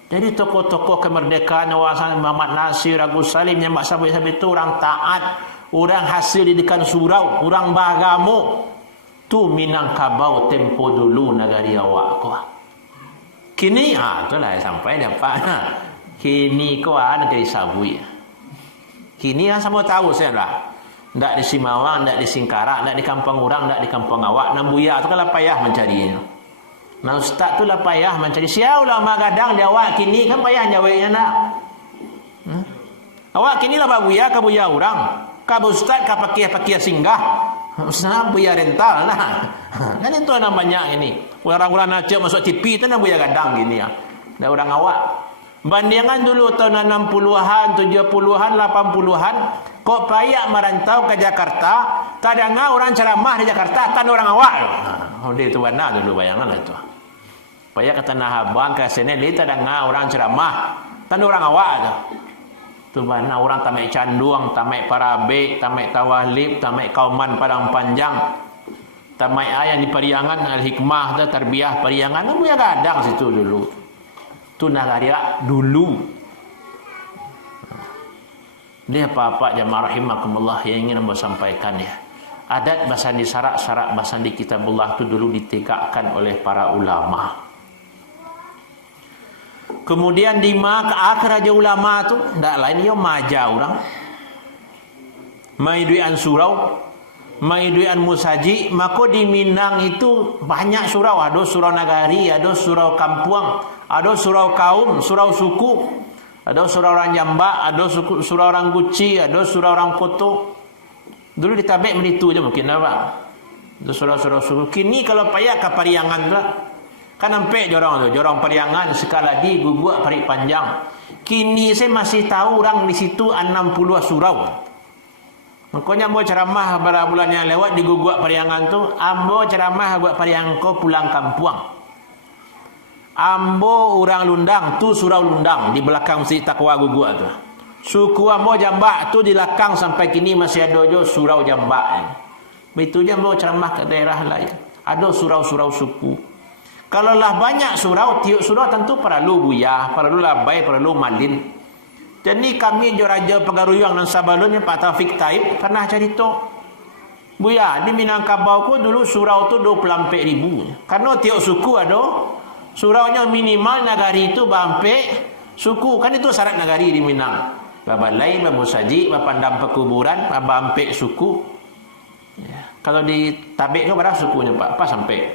Jadi tokoh-tokoh kemerdekaan Nawasan Muhammad Nasir, Agus Salim yang sabit-sabit itu orang taat, orang hasil didikan surau, orang beragama. Tu Minangkabau tempo dulu negari awak ko. Kini itulah sampai dapat. Kini ko nak jadi sabui. Kini sama tahu saya lah. Ndak di Simawang, ndak di Singkarak, ndak di kampung orang, ndak di kampung awak. Nambuya tu kan lah payah mencarinya. Nah ustaz tu lah payah mencari. Siapa ulama gadang di awak kini kan payah jawabnya nak. Awak kini lah babuya ke buya orang. Ka ustaz ka pakai singgah. Ustaz buya rental nah. Kan itu namanya ini. Orang-orang Aceh masuk TV tu nak buya gadang gini ya. Dan orang awak. Bandingan dulu tahun 60-an, 70-an, 80-an, kok payah merantau ke Jakarta, tak ada orang ceramah di Jakarta, tak ada orang awak. Dia itu benar dulu bayanganlah itu. Payah ke Tanah Abang, ke sini, tak ada orang ceramah, tak ada orang awak tu. Tu benar orang tamek canduang, tamek parabe, tamek tawalib, tamek kauman padang panjang, tamek ayat di Pariangan, al-hikmah, tarbiyah Pariangan, itu ya gadang situ dulu. Tu nagaria dulu. Dia apa-apa jamaah rahimakumullah yang ingin amba sampaikan ya. Adat basandi syarak basandi kitabullah tu dulu ditegakkan oleh para ulama. Kemudian di akhir aja ulama tu ndak lain yo maja orang. Mai duian surau, mai duian musaji, maka di Minang itu banyak surau, ada surau nagari, ada surau kampuang, ada surau kaum, surau suku, ada surau orang Jamba, ada surau orang Guci, ada surau orang Koto. Dulu di Tabek menitu je mungkin apa. Ada surau-surau suku. Kini kalau payah ke Pariangan tu, kan sampai jorang Pariangan, Sekaladi, Guguk, Parik Panjang. Kini saya masih tahu orang di situ 60 surau. Makanya ambo ceramah beberapa bulan yang lewat di Guguk Pariangan tu, ambo ceramah buat Pariangan ko pulang kampuang. Ambo orang Lundang tu surau Lundang di belakang Masjid Taqwa Guguk tu. Suku ambo Jambak tu di belakang sampai kini masih ada jo surau Jambak. Begitu je ambo ceramah ke daerah lain. Ada surau-surau suku. Kalau lah banyak surau, tiuk surau tentu perlu buyah, perlu labai, perlu malin. Jadi kami Raja Pegaruyang dan Sabalun Pak Taufik Taib pernah cerita. Buya, di Minangkabau ko dulu surau tu 24,000. Karena tiap suku ada suraunya minimal nagari itu bampek suku. Kan itu syarat nagari di Minang. Babalai, bamusaji, bapandam pekuburan, bampek suku. Ya. Kalau di Tabek ko berapa sukunya Pak? Apa sampai?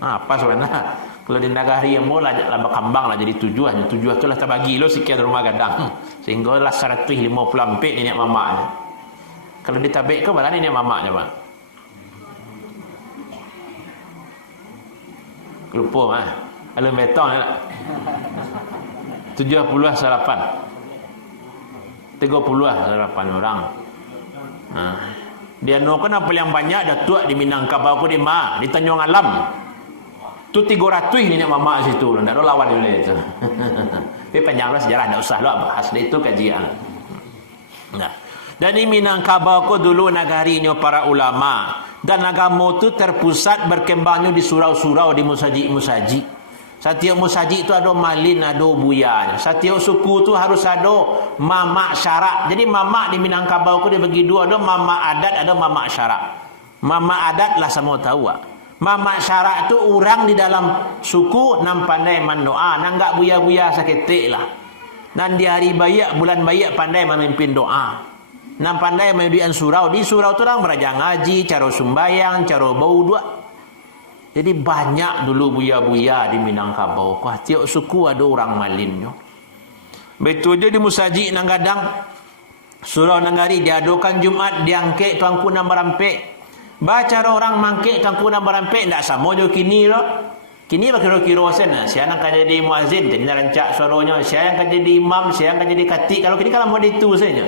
Apa sebenarnya? Kalau di nagari yang mula lah berkembang lah jadi tujuan tu lah terbagi lo sekian rumah gadang sehingga lah 154 nenek mamaknya. Kalau di Tabek ke mana nenek mamaknya Pak? Lupa ah. Kalau metong ya. 38 orang. Nah. Dia no kan apa yang banyak datuk di Minangkabau ko di Tanjung Alam. Tu 300 nenek mamak situ, ndak ada lawan dia itu. Tapi panjanglah sejarah, ndak usah lah bahas itu kajian. Nah, dan di Minangkabau ko dulu nagarinya para ulama dan agama tu terpusat berkembangnya di surau-surau di musaji-musaji. Setiap musaji itu ada malin, ada buyanya. Setiap suku tu harus ada mamak syarak. Jadi mamak di Minangkabau ko dia bagi dua, ada mamak adat, ada mamak syarak. Mamak adat lah semua tahu. Mamak syarak tu orang di dalam suku nam pandai mendoa, nang enggak buya-buya saketik lah. Dan di hari bayak, bulan bayak pandai memimpin doa. Nam pandai menyediakan surau. Di surau tu orang belajar ngaji, cara sembayang, cara bau dua. Jadi banyak dulu buya-buya di Minangkabau. Tiap suku ada orang malinnya. Betul je di musaji nang gadang. Surau Nangari diadakan Jumat, diangkek tuanku nang berampek. Baca orang mangkek tuanku nang berampek ndak sama jo kini lo. Kini kira-kira sen saya nak jadi muazin, jadi rancak suaranya, saya akan jadi imam, saya akan jadi khatib. Kalau kini kalau mau itu saja.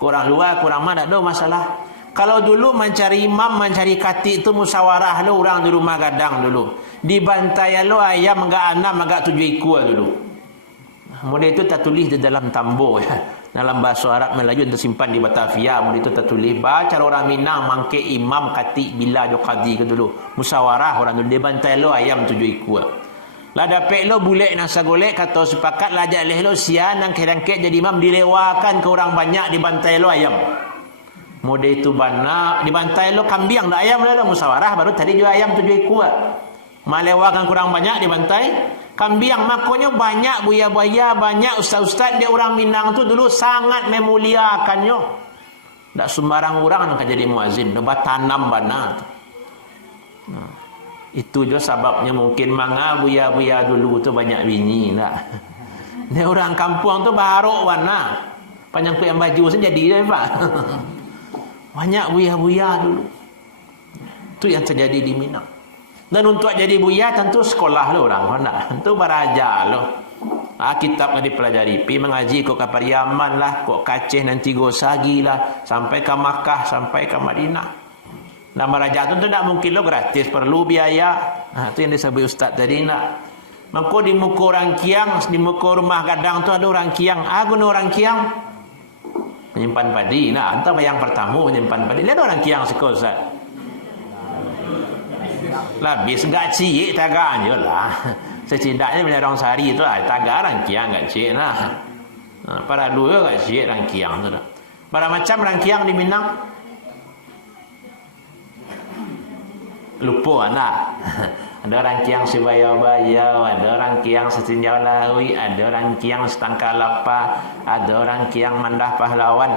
Kurang luar, kurang mana tak ada masalah. Kalau dulu mencari imam, mencari khatib itu musyawarah lo orang di rumah gadang dulu. Di bantai lo ayam enggak 6, enggak 7 ekor dulu. Model itu tertulis di dalam tambo ya. Dalam bahasa Arab Melayu yang tersimpan di Batavia, model itu tertulis baca orang Minang mangke imam khatib bila jo qadi ke dulu. Musyawarah orang dulu di bantai lo ayam 7 ekor. Lah dapet lo bulek nasa golek kata sepakat lajak leh lo sian nang kerangkek jadi imam direwakan ke orang banyak di bantai lo ayam. Model itu bana dibantai lo kambing dah ayam lo musyawarah baru tadi jual ayam tu jual kuat. Malewakan kurang banyak dibantai kambing, makanya banyak buaya-buaya, banyak ustaz-ustaz dia orang Minang tu dulu sangat memuliakannya. Tak sembarang orang nak jadi muazin, lepas tanam bana tu. Itu je sebabnya mungkin manga buaya-buaya dulu tu banyak bini tak. Ni orang kampung tu baharuk bana. Panjang ku yang baju saja jadi dia pak. Banyak buaya-buaya dulu. Itu yang terjadi di Minang. Dan untuk jadi buaya tentu sekolah lo orang nak. Tentu berajar lo. Kitab yang dipelajari, pi mengaji kok ke Pariaman lah, kok Aceh nanti Gosagi lah, sampai ke Makkah, sampai ke Madinah. Nah berajar tu tak mungkin lo gratis, perlu biaya. Itu yang disebut ustaz tadi nak. Maka di muka orang Kiang, di muka rumah gadang tu ada orang Kiang. Guna orang Kiang menyimpan padi. Nah, entah yang pertama menyimpan padi. Lihat orang Kiang sekolah ustaz. Labis enggak cik tagak je lah. Secidaknya punya orang sehari tu tagak rangkiang enggak cik lah. Para dua enggak cik rangkiang tu dah. Para macam rangkiang di Minang. Lupa anak. Ada rangkiang sebayau-bayau, ada rangkiang setinjau lawi, ada rangkiang setangka lapa, ada rangkiang mandah pahlawan.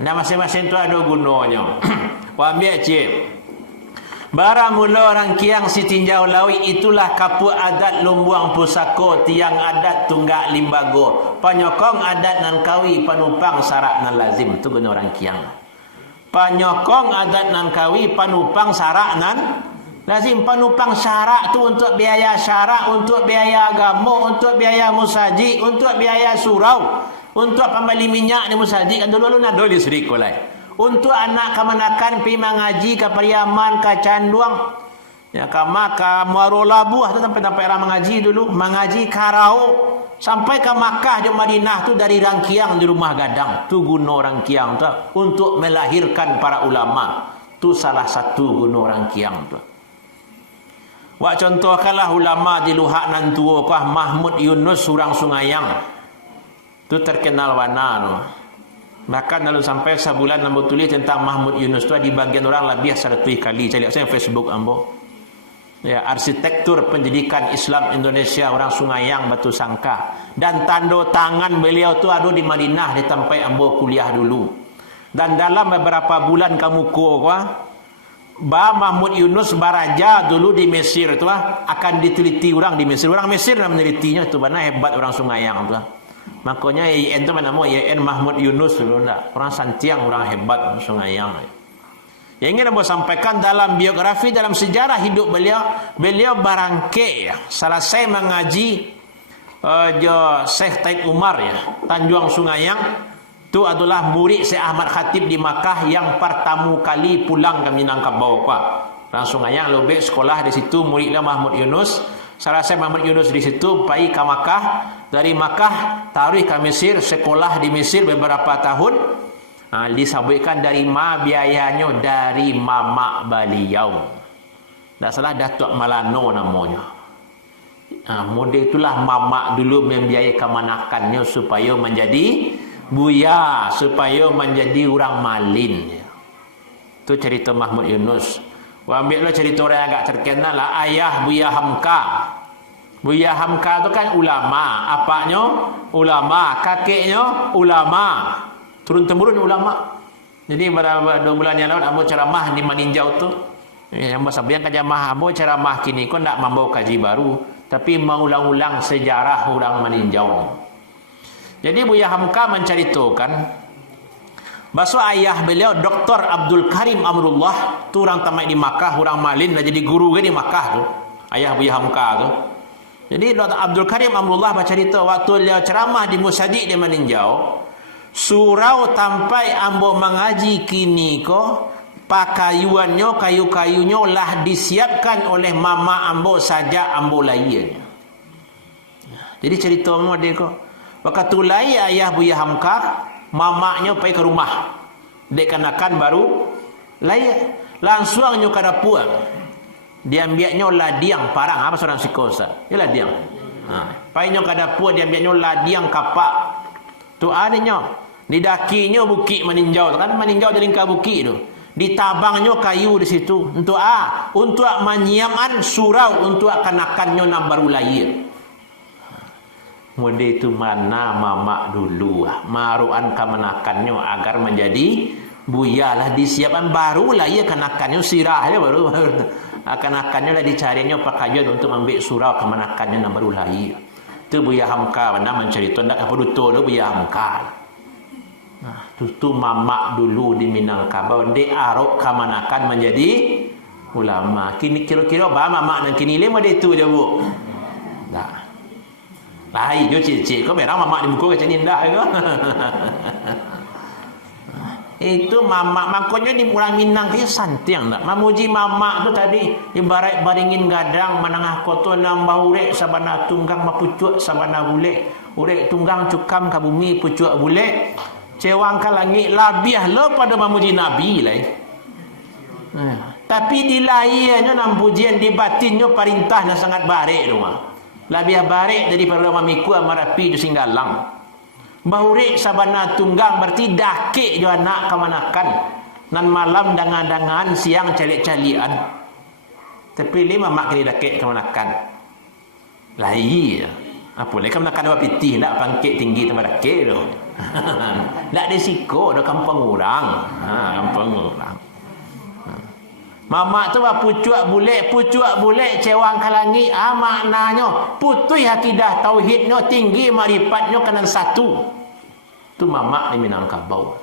Nah masing-masing tu ada gunanya. Wah ambil cik. Bara mula orang Kiang si tinjau lawi itulah kapu adat lumbuang pusako tiang adat tunggak limbago panyokong adat nan kawi panupang syarat nan lazim. Itu guna orang Kiang. Panyokong adat nan kawi panupang syarat nan lazim. Panupang syarat tu untuk biaya syarat, untuk biaya agama, untuk biaya musaji, untuk biaya surau, untuk pembeli minyak di musaji kan dulu nak doli listrik kolai. Untuk anak kemanakan pergi mengaji ke Pariaman, ke Canduang, ya ke Makkah, Muaro Labu, atau sampai orang mengaji dulu, mengaji Karau, sampai ke Makkah di Madinah tu dari rangkiang di rumah gadang. Tu guna orang Kiang tu untuk melahirkan para ulama. Tu salah satu guna orang Kiang tu. Wak contohkanlah ulama di Luhak nan tua kah Mahmud Yunus surang Sungayang. Tu terkenal wana tu. Bahkan lalu sampai sebulan ambo tulis tentang Mahmud Yunus tu di bagian orang lebih 100 kali. Saya lihat saya Facebook ambo. Ya, arsitektur pendidikan Islam Indonesia orang Sungayang Batu Sangka. Dan tanda tangan beliau tu ada di Madinah di tempat ambo kuliah dulu. Dan dalam beberapa bulan kamu Mahmud Yunus baraja dulu di Mesir tu akan diteliti orang di Mesir. Orang Mesir nak menelitinya tu mana hebat orang Sungayang tu. Makanya IAIN tu nama IAIN Mahmud Yunus dulu tak. Orang Santiang, orang hebat Sungayang. Yang ingin saya sampaikan dalam biografi, dalam sejarah hidup beliau barangke ya. Selesai mengaji Syekh Taib Umar ya, Tanjung Sungayang. Itu adalah murid Syekh Ahmad Khatib di Makkah yang pertama kali pulang ke Minangkabau. Orang Sungayang lebih sekolah di situ, muridnya Mahmud Yunus. Selesai Mahmud Yunus di situ pergi ke Makkah. Dari Makkah tarik ke Mesir, sekolah di Mesir beberapa tahun. Disabitkan dari biayanya dari mama beliau. Tak salah Datuk Malano namanya. Model itulah mama dulu membiayai kemanakannya supaya menjadi buaya, supaya menjadi orang malin. Itu cerita Mahmud Yunus. Ambillah cerita orang yang agak terkenal lah, ayah Buya Hamka. Buya Hamka tu kan ulama, apanya ulama, kakeknya ulama, turun-temurun ulama. Jadi pada 2 bulan yang lalu ambo ceramah di Maninjau tu. Yang sabian kan jamaah ambo ceramah kini kau nak mampu kaji baru, tapi mengulang-ulang sejarah orang Maninjau. Jadi Buya Hamka menceritakan bahwa ayah beliau Dr. Abdul Karim Amrullah tu orang tamat di Makkah, orang malin dah jadi guru di Makkah tu. Ayah Buya Hamka tu. Jadi Dr. Abdul Karim Amrullah bercerita waktu dia ceramah di Musadik di Maninjau, surau tampai ambo mengaji kini ko pakaiannya, kayu-kayunya lah disiapkan oleh mama ambo saja ambo layan. Jadi cerita dia ko waktu lai ayah Buya Hamka, mamanya pergi ke rumah. Dek kanakan baru layan. Langsungnya ke dapur. Dia ambilnya ladiang parang. Apa seorang psikosa? Dia ladiang. Perginya ke dapur, dia ambilnya ladiang kapak. Tu adanya. Di dakinya bukit meninjau kan, meninjau di lingkar bukit tu. Ditabangnya kayu di situ untuk menyiapkan surau untuk kanakannya nak baru lahir. Mode itu mana mamak dulu maruan kemanakannya agar menjadi buyalah disiapkan barulah ia kanakannya sirahnya baru kanakannya lah dicarinya pakaian untuk ambil surau kemanakannya nak baru lahir. Itu buya hamka mana mencerita ndak apa betul tu buya hamka. Nah, tu mamak dulu di Minangkabau de arok kemanakan menjadi ulama. Kini kira-kira bah mamak nak kini lima dia tu je bu. Dah. Lai jo cik-cik kau merang mamak di buku macam ni ndak ke? Itu mamak makanya di orang Minang dia santiang ndak. Mamuji mamak tu tadi ibarat baringin gadang menengah koto nambah urek sabana tunggang mapucuk sabana bulek. Urek tunggang cukam ka bumi pucuk bulek. Cewang ka langit labiah le pada mamuji nabi lai. Tapi di lahirnya nam pujian di batinnya perintahnya sangat baik tu mah. Lebih baik daripada mamiku amarapi tu singgalang. Baurek sabana tunggang berarti dakik jo anak kemanakan. Nan malam dangan-dangan siang calik-calian. Tapi lima mak kini dakik kemanakan. Lah iya. Apa lagi kemanakan apa pitih nak pangkit tinggi tempat dakik tu. Nak risiko dah kampung orang. Kampung orang. Mamak tu pucuk bulek cewang kalangi maknanya putih akidah tauhidnya tinggi marifatnya kanan satu. Tu mamak di Minangkabau.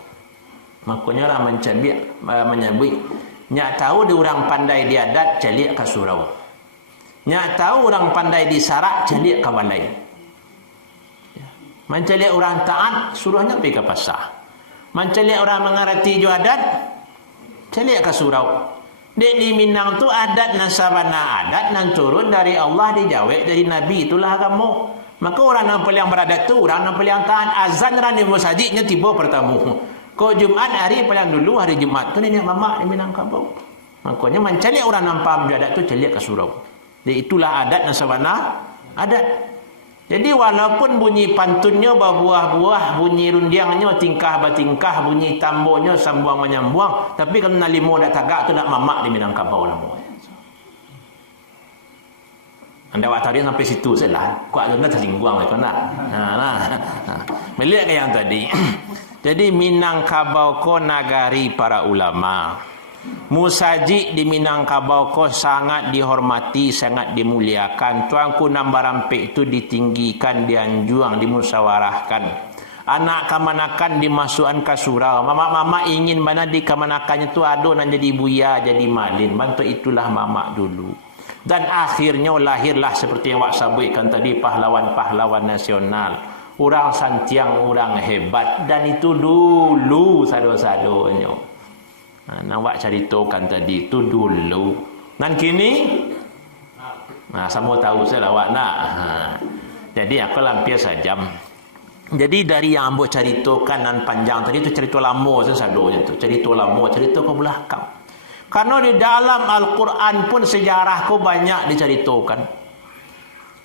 Makanya orang menyebut nyak tahu di orang pandai di adat celiak ke surau. Nyak tahu orang pandai di sarak celiak ke balai. Menceliak orang taat suruhnya pergi ke pasar. Menceliak orang mengerti jo adat celiak ke surau. Di Minang tu adat nan sabana adat nan turun dari Allah dijawab dari Nabi itulah agama. Maka orang yang paling beradat tu orang yang paling taat azan rani masjidnya tiba pertama. Ko Jumat hari paling dulu hari Jumat tu nenek mamak di Minangkabau. Makanya mencari orang nampak beradat tu celiak ke surau. Jadi itulah adat nan sabana adat. Jadi walaupun bunyi pantunnya berbuah-buah, bunyi rundiangnya tingkah bertingkah, bunyi tambonya sambuang menyambuang, tapi kalau nak limo dak tagak tu nak mamak di Minangkabau lah. Anda buat tadi sampai situ sajalah. Kuat tu nak tersinggung lah kau nak. Melihat ke yang tadi. Jadi Minangkabau ko nagari para ulama. Musajik di Minangkabau ko sangat dihormati, sangat dimuliakan. Tuanku Nambarampek itu ditinggikan, dianjuang, dimusyawarahkan. Anak kamanakan dimasukkan ke surau. Mama ingin mana di kamanakannya tu ada nak jadi buya, jadi malin. Bantu itulah mama dulu. Dan akhirnya lahirlah seperti yang Wak sabutkan tadi pahlawan-pahlawan nasional. Orang santiang, orang hebat. Dan itu dulu sado-sadonya. Nak ceritakan tadi itu dulu. Dan kini sama tahu saya lah awak nak. Jadi aku lampir sajam. Jadi dari yang ambo ceritakan dan panjang tadi itu cerita lama sadonya tu. Cerita lama, cerita ke belakang. Karena di dalam Al-Quran pun sejarah ko banyak diceritakan.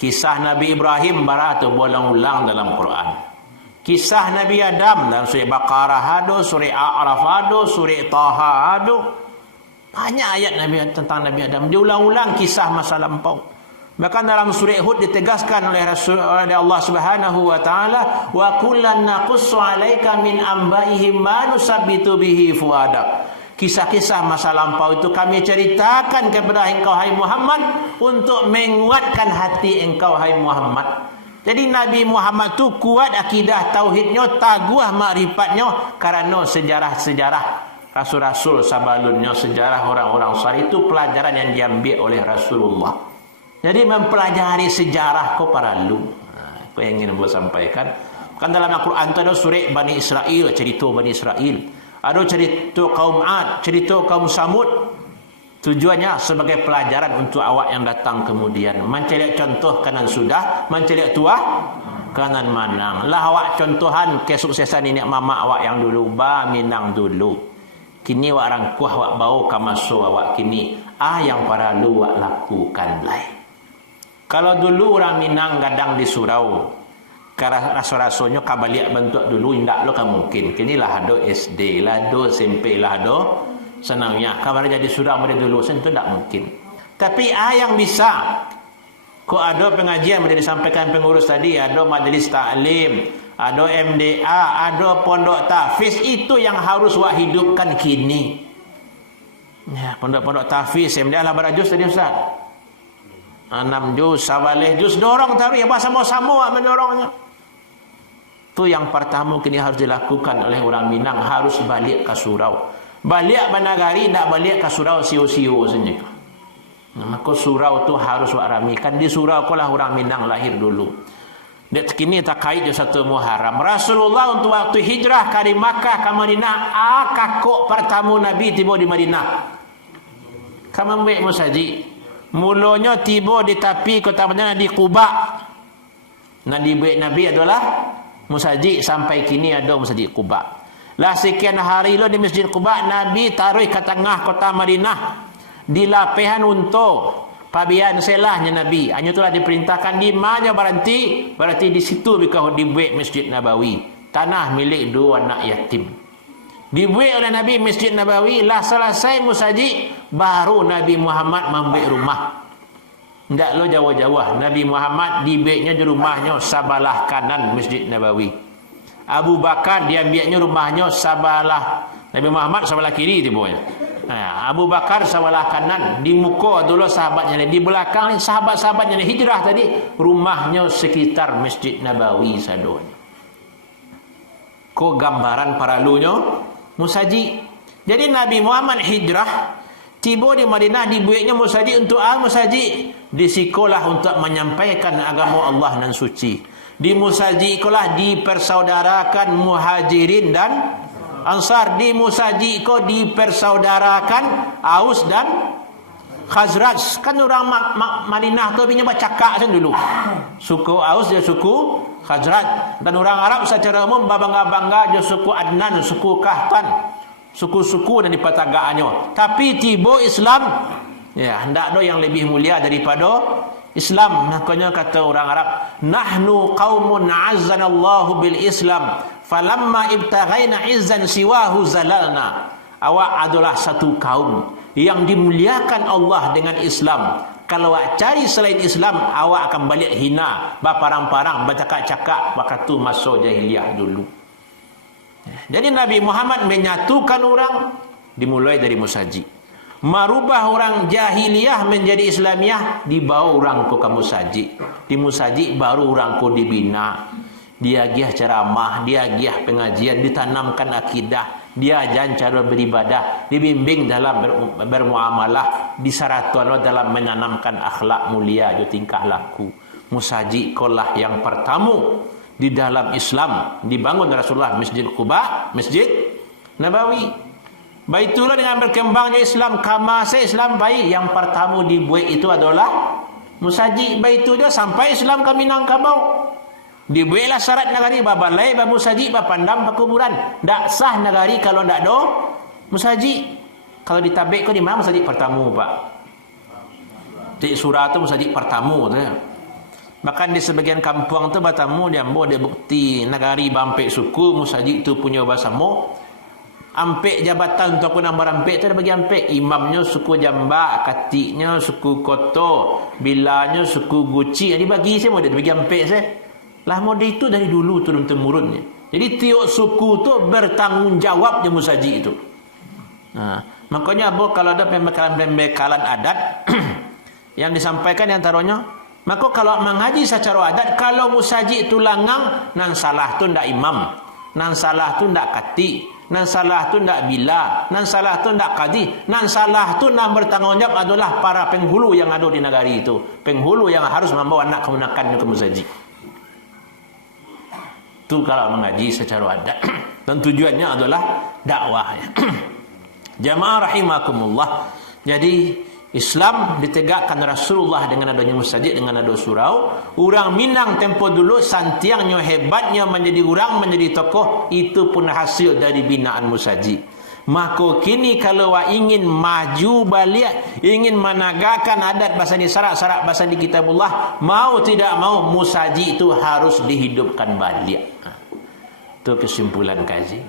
Kisah Nabi Ibrahim baratu berulang-ulang dalam Quran. Kisah Nabi Adam dalam surah Baqarah ada, surah A'raf ada, surah Taha ada. Banyak ayat tentang Nabi Adam. Diulang-ulang kisah masa lampau. Bahkan dalam surah Hud ditegaskan oleh Allah Subhanahu wa taala, "Wa kullan naqussu 'alaika min anba'ihim ma nusabbitu bihi fuadak." Kisah-kisah masa lampau itu kami ceritakan kepada engkau hai Muhammad untuk menguatkan hati engkau hai Muhammad. Jadi Nabi Muhammad tu kuat akidah tauhidnya, taguh makrifatnya karena sejarah-sejarah rasul-rasul sebelumnya, sejarah orang-orang saleh itu pelajaran yang diambil oleh Rasulullah. Jadi mempelajari sejarah kau perlu. Aku yang ingin saya sampaikan. Kan dalam Al-Quran itu ada surah Bani Israel, cerita Bani Israel. Ada cerita kaum Ad, cerita kaum Samud. Tujuannya sebagai pelajaran untuk awak yang datang kemudian. Mencari contoh kanan sudah, mencari tua kanan manang. Lah awak contohan kesuksesan ini mama awak yang dulu, Minang dulu. Kini awak rangkuh awak bau kamaso awak kini. Yang para lu awak lakukan lai. Kalau dulu orang Minang gadang di surau, rasa-rasanya kabaliak bentuk dulu indak lo kan mungkin. Kini lah ada SD lah, ada SMP lah, ada senangnya. Kabar jadi surau pada dulu itu tak mungkin. Tapi yang bisa. Kok ada pengajian yang disampaikan pengurus tadi, ada majlis taklim, ada MDA, ada pondok tahfiz, itu yang harus wak hidupkan kini. Ya, pondok-pondok tahfiz, MDA lah berapa juz tadi Ustaz? 6 juz, sabalih juz, dorong taruh ya sama-sama mendorongnya. Itu yang pertama kini harus dilakukan oleh orang Minang, harus balik ke surau. Balik Banagari, tak balik ke surau siu-siu saja. Maka surau tu harus wak ramikan. Di surau ko lah orang Minang lahir dulu. Dek kini tak kait je satu Muharram. Rasulullah untuk waktu hijrah dari Makkah ke Madinah, kakak pertama Nabi tiba di Madinah. Kamu ambil musaji. Mulanya tiba di tepi kota Madinah di Quba. Nabi adalah musaji, sampai kini ada musaji Quba. Lah sekian hari lo di Masjid Quba, Nabi taruh ke tengah kota Madinah di lapihan untuk pabian selahnya Nabi. Hanya itulah diperintahkan di mana berarti di situ bikau dibuat Masjid Nabawi, tanah milik 2 anak yatim. Dibuat oleh Nabi Masjid Nabawi, lah selesai musaji baru Nabi Muhammad membuat rumah. Tidak lo jauh-jauh, Nabi Muhammad dibuatnya di rumahnya sebelah kanan Masjid Nabawi. Abu Bakar dia ambilnya rumahnya sebelah, Nabi Muhammad sebelah kiri tiba-tiba. Abu Bakar sebelah kanan, di muka dulu sahabatnya, di belakang sahabat-sahabatnya hijrah tadi, rumahnya sekitar Masjid Nabawi sadonya. Ko gambaran paralunya musaji. Jadi Nabi Muhammad hijrah tiba di Madinah, dibuatnya musaji untuk musaji di sekolah untuk menyampaikan agama Allah dan suci. Di musaji ikolah dipersaudarakan Muhajirin dan Ansar. Di musaji ko dipersaudarakan Aus dan Khazraj. Kan orang Madinah tu punya cakap macam dulu. Suku Aus dia suku Khazraj. Dan orang Arab secara umum bangga-bangga dia suku Adnan, suku Kahtan. Suku-suku dan dipatagaannya. Tapi tiba Islam, ya, hendak ada yang lebih mulia daripada Islam. Makanya kata orang Arab, nahnu qaumun azzanallahu bil Islam, falamma ibtaghaina izzan siwahu zalalna. Awak adalah satu kaum yang dimuliakan Allah dengan Islam. Kalau awak cari selain Islam, awak akan balik hina, berparang-parang, bercakap-cakap waktu masa jahiliyah dulu. Jadi Nabi Muhammad menyatukan orang dimulai dari musaji. Merubah orang jahiliyah menjadi Islamiyah, dibawa orang ke musaji. Di musaji baru orang ke dibina. Dia giah ceramah, dia giah pengajian, ditanamkan akidah, dia ajar cara beribadah, dibimbing dalam bermuamalah, disaratono dalam menanamkan akhlak mulia, tingkah laku. Musaji kolah yang pertama di dalam Islam dibangun Rasulullah, Masjid Quba, Masjid Nabawi. Baitulah dengan berkembangnya Islam, kamasa Islam baik, yang pertama dibuat itu adalah musaji. Baitu dia sampai Islam ke Minangkabau. Dibuatlah syarat negari babalai, musaji, pandam, kuburan. Tak sah negari kalau tak ada musaji. Kalau ditabik kau di mana musaji pertama, Pak? Di surah tu musaji pertama tu. Bahkan di sebagian kampung tu batamu dia ambil dia bukti negari bampek suku musaji tu punya bahasa mo. Ampek jabatan untuk aku nak berampek tu ada bagi ampek. Imamnya suku Jambak, katiknya suku Koto, bilanya suku Guci. Dia bagi saya mau dia bagi ampek saya. Lah model itu dari dulu turun temurunnya. Jadi tiap suku tu bertanggungjawab je musaji itu. Makanya kalau ada pembekalan adat yang disampaikan antaranya, maka kalau mengaji secara adat, kalau musaji itu langang, nan salah tu ndak imam, nan salah tu ndak kati, nan salah tu ndak bila, nan salah tu ndak kadi, nan salah tu nan bertanggungjawab adalah para penghulu yang ada di negari itu. Penghulu yang harus membawa anak kemenakan ke musaji. Itu kalau mengaji secara adat. Dan tujuannya adalah dakwah. Jamaah rahimakumullah. Jadi Islam ditegakkan Rasulullah dengan adanya musajid, dengan ada surau. Orang Minang tempo dulu santiangnya, hebatnya menjadi orang, menjadi tokoh, itu pun hasil dari binaan musajid. Maka kini kalau awak ingin maju balik, ingin menegakkan adat bahasa ni, syarat-syarat bahasa ni kitabullah, mau tidak mau musaji itu harus dihidupkan balik. Itu kesimpulan kaji.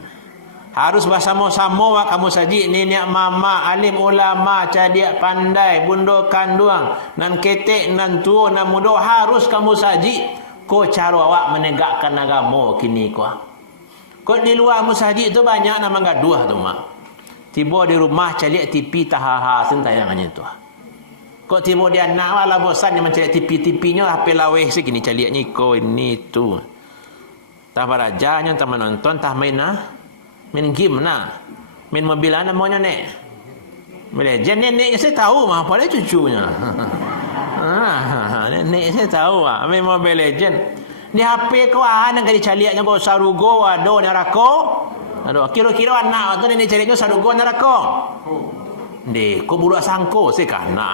Harus bersama-sama kamu saji nenek mama, alim ulama, cadik pandai, bundo kanduang, nan ketek, nan tua, nan muda, harus kamu saji. Ko cara awak menegakkan agama kini ko. Ko di luar musaji itu banyak nama gaduh tu mak. Tiba di rumah calik TV tahaha sentayangannya tu. Kok tiba dia nak wala bosan dia mencari TV-TV-nya HP laweh sikini caliknya ko ini tu. Tah barajanya tah menonton tah main game main mobil namanya nek. Legend neneknya saya tahu mah apa dia cucunya. Nenek saya tahu main Mobile Legend. Ni HP kau nak kali caliaknya kau sarugo ado neraka. Aduh, kira-kira anak tu nenek caliaknya sarugo neraka. Dek, kau budak sangko sekana.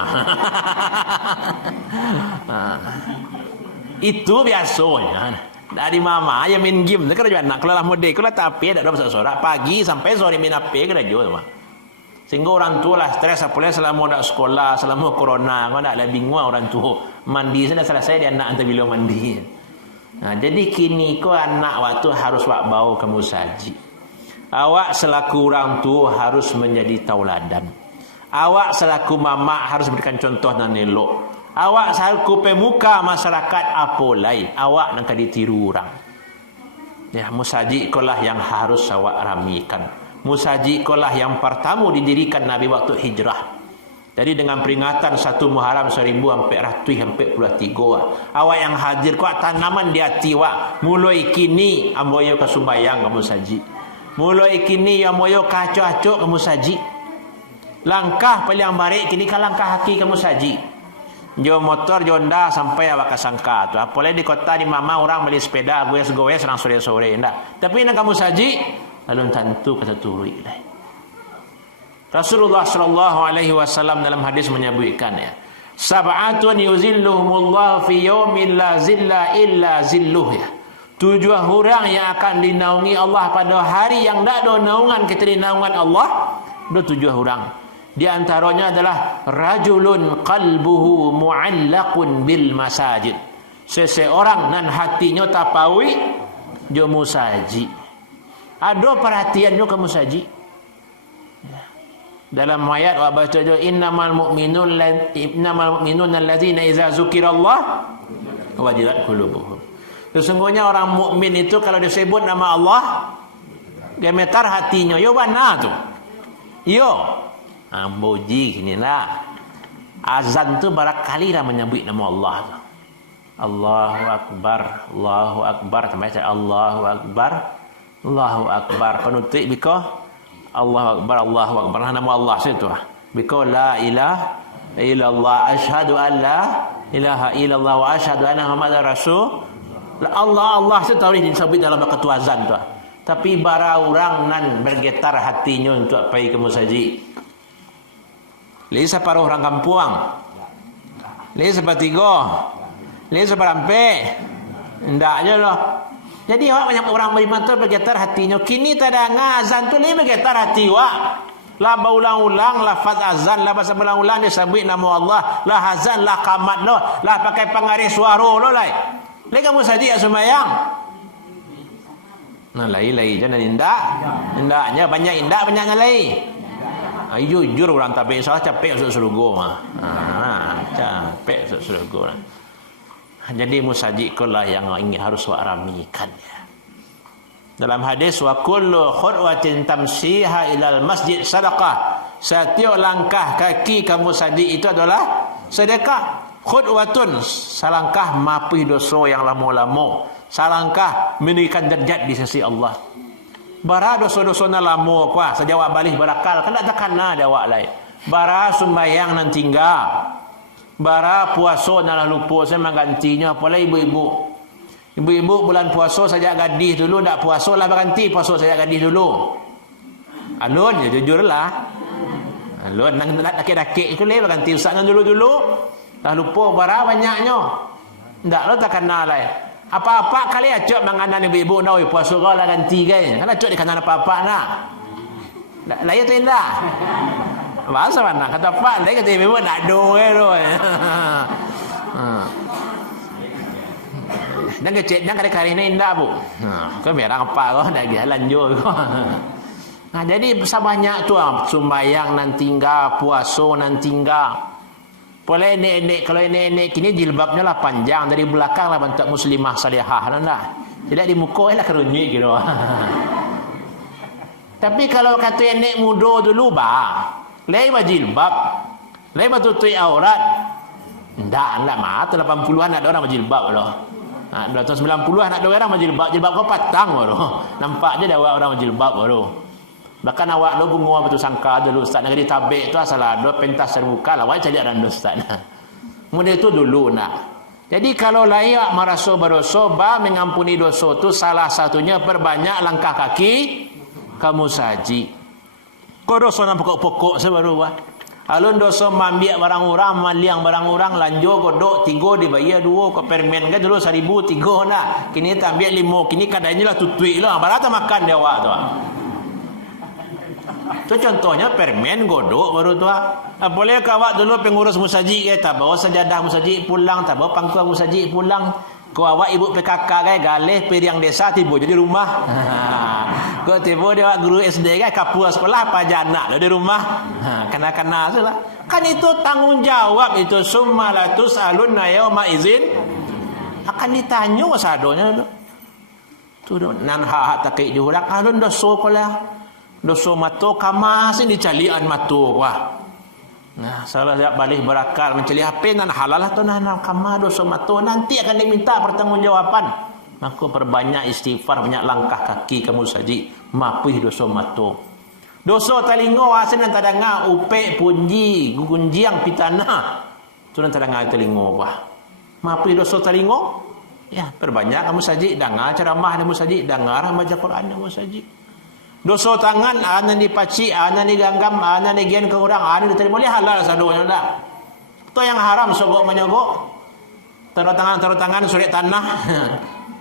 Itu biasanya. Dari mama yang main game tu kerja anak kalau lah mode kalau tapi ada besar sorak pagi sampai sore main HP kerja tu mah. Sehingga orang tua lah stres apalagi selama dak sekolah, selama corona, kau nak lah bingung orang tua. Mandi sudah selesai dia anak hantar bila mandi. Nah, jadi kini kau anak waktu harus wak bau kamu saji. Awak selaku orang tua harus menjadi tauladan. Awak selaku mama harus berikan contoh dan elok. Awak selaku pemuka masyarakat apolai. Awak nak ditiru orang. Ya, musaji ikolah yang harus awak ramikan. Musaji ikolah yang pertama didirikan Nabi waktu hijrah. Jadi dengan peringatan 1 Muharram 1443. Awak yang hadir kuat tanaman di hati awak. Mulai kini amboyo ke sumbayang kamu saji. Mulai kini amboyo kacau-kacau kamu saji. Langkah paling baik kini kan langkah haki kamu saji. Jo motor jonda sampai awak kasangka tu. Apalagi di kota di mama orang beli sepeda goes-goes orang sore-sore ndak. Tapi nak kamu saji lalu tentu kata turui lah. Rasulullah sallallahu alaihi wasallam dalam hadis menyebutkan ya. Sab'atun yuzilluhumullah fi yaumin la zilla illa zilluh ya. 7 orang yang akan dinaungi Allah pada hari yang tak ada naungan kecuali naungan Allah. Ada 7 orang. Di antaranya adalah rajulun qalbuhu mu'allaqun bil masajid. Seseorang nan hatinya tapawi jo musaji. Ada perhatiannya ke musaji. Dalam ayat wa baca jo innamal mu'minun allazina idza zukirallah wajilat qulubuhum. Sesungguhnya orang mukmin itu kalau disebut nama Allah gemetar hatinya. Yo mana tu? Yo Amboji inilah azan tu barakali dah menyebut nama Allah. Allahu Akbar, Allahu Akbar, sampai Allahu Akbar, Allahu Akbar. Penutup biko Allahu Akbar, Allahu Akbar. Nama Allah situ. Biko la ilaha illallah, asyhadu an la ilaha illallah wa asyhadu anna Muhammadar Rasul. Allah Allah situ tahu disebut dalam waktu azan tu. Tapi bara orang nan bergetar hatinya untuk pergi ke musaji. Lihat separuh orang kampung, lihat sepertiga, lihat seperampe, ndak aja loh. Jadi awak banyak orang beriman tu bergetar hatinya. Kini tak ada ngazan tu lihat bergetar hati awak. Lah berulang-ulang lafaz azan, lah bahasa berulang-ulang disebut nama Allah, lah azan, lah qamat lo, lah pakai pengaris suara lo lai. Lihat kamu saja sembahyang. Nah lai-lai jangan indak, indaknya banyak indak banyaknya lai. Jujur orang tak salah capek masuk surga mah. Capek masuk surga. Jadi musaji itulah yang ingin harus ramikan ya. Dalam hadis wa kullu khutwatin tamsiha ilal masjid sadaqah. Setiap langkah kaki kamu saji itu adalah sedekah. Khutwatun salangkah mapih dosa yang lama-lama. Salangkah meninggikan derajat di sisi Allah. Bara dosa-dosa na lama kuah sejawab balik berakal kan tak takana ada awak lain. Bara sembahyang nan tinggal. Bara puasa na lupa saya menggantinya apalagi ibu-ibu. Ibu-ibu bulan puasa saja gadis dulu, tak puasa lah berganti puasa saja gadis dulu. Alun ya jujurlah. Alun nak dakik-dakik itu le berganti usahanya dulu-dulu. Dah lupa bara banyaknya. Ndak lo takana lain. Apa-apa kali acok menganan ibu-ibu nak puasa kau lah ganti kan. Kan acok di kanan apa-apa nak. Lain tu indah. Bahasa mana? Kata pak, lain kata ibu nak do tu. Dan kecil, dan kali ini indah bu. Kau biar apa kau nak jalan jo kau. Nah, jadi sebanyak tu sembahyang nan tinggal, puasa nan tinggal. Boleh nenek kalau nenek kini jilbabnya lah panjang dari belakang lah bentuk muslimah salihah lah. Tidak di muka lah kerunyik gitu. Tapi kalau kata nenek muda dulu lain jilbab, lain tutup aurat. Ndak lah mah 80-an ada orang berjilbab loh. Nah, 90-an ada orang berjilbab, jilbab kau patang baru. Nampak je dah orang berjilbab baru. Bahkan awak lu bunga betul sangka dulu ustaz negeri tabik tu asal ada pentas terbuka lah awak cari ada ustaz. Mula itu dulu nak. Jadi kalau layak merasa berdosa mengampuni dosa tu salah satunya perbanyak langkah kaki kamu saji. Kau dosa nak pokok-pokok sebaru bah. Alun dosa mambiak barang orang, maliang barang orang, lanjo kodok 3 dibayar 2 kau permen kan dulu 1,000 3 dah. Kini tambah 5, kini kadangnya lah tutui lah. Barata makan dia awak tu. Itu contohnya permen godok baru tu. Boleh kawak dulu pengurus musajid tak bawa sajadah musajid pulang, tak bawa pangkuan musajid pulang. Kau awak ibu PKK galih periang desa tiba jadi rumah. Kau tiba dia guru SD kapua sekolah pajana di rumah. Kena-kena salah. Kan itu tanggung jawab itu summalatus alunna yauma izin akan ditanya sadonya tu. Tu nan hak takai diulang alun dosa kolah. Dosa matu kamasin dicalian matu wah. Nah, salah siap balik berakal mencari apa nan halal atau nan kama dosa matu nanti akan diminta pertanggungjawaban. Maka perbanyak istighfar, banyak langkah kaki kamu saji mapih dosa matu. Dosa telingo asin dan tadanga upek punji gugunjiang pitana. Tu nan tadanga telingo wah. Mapih dosa telingo ya perbanyak kamu saji dengar ceramah kamu saji dengar baca Quran kamu saji. Dosa tangan ana dipaci, ana diganggam, ana digian ke orang, ana diterima boleh halal sadonya dah. Tu yang haram sogok menyogok. Taruh tangan surat tanah.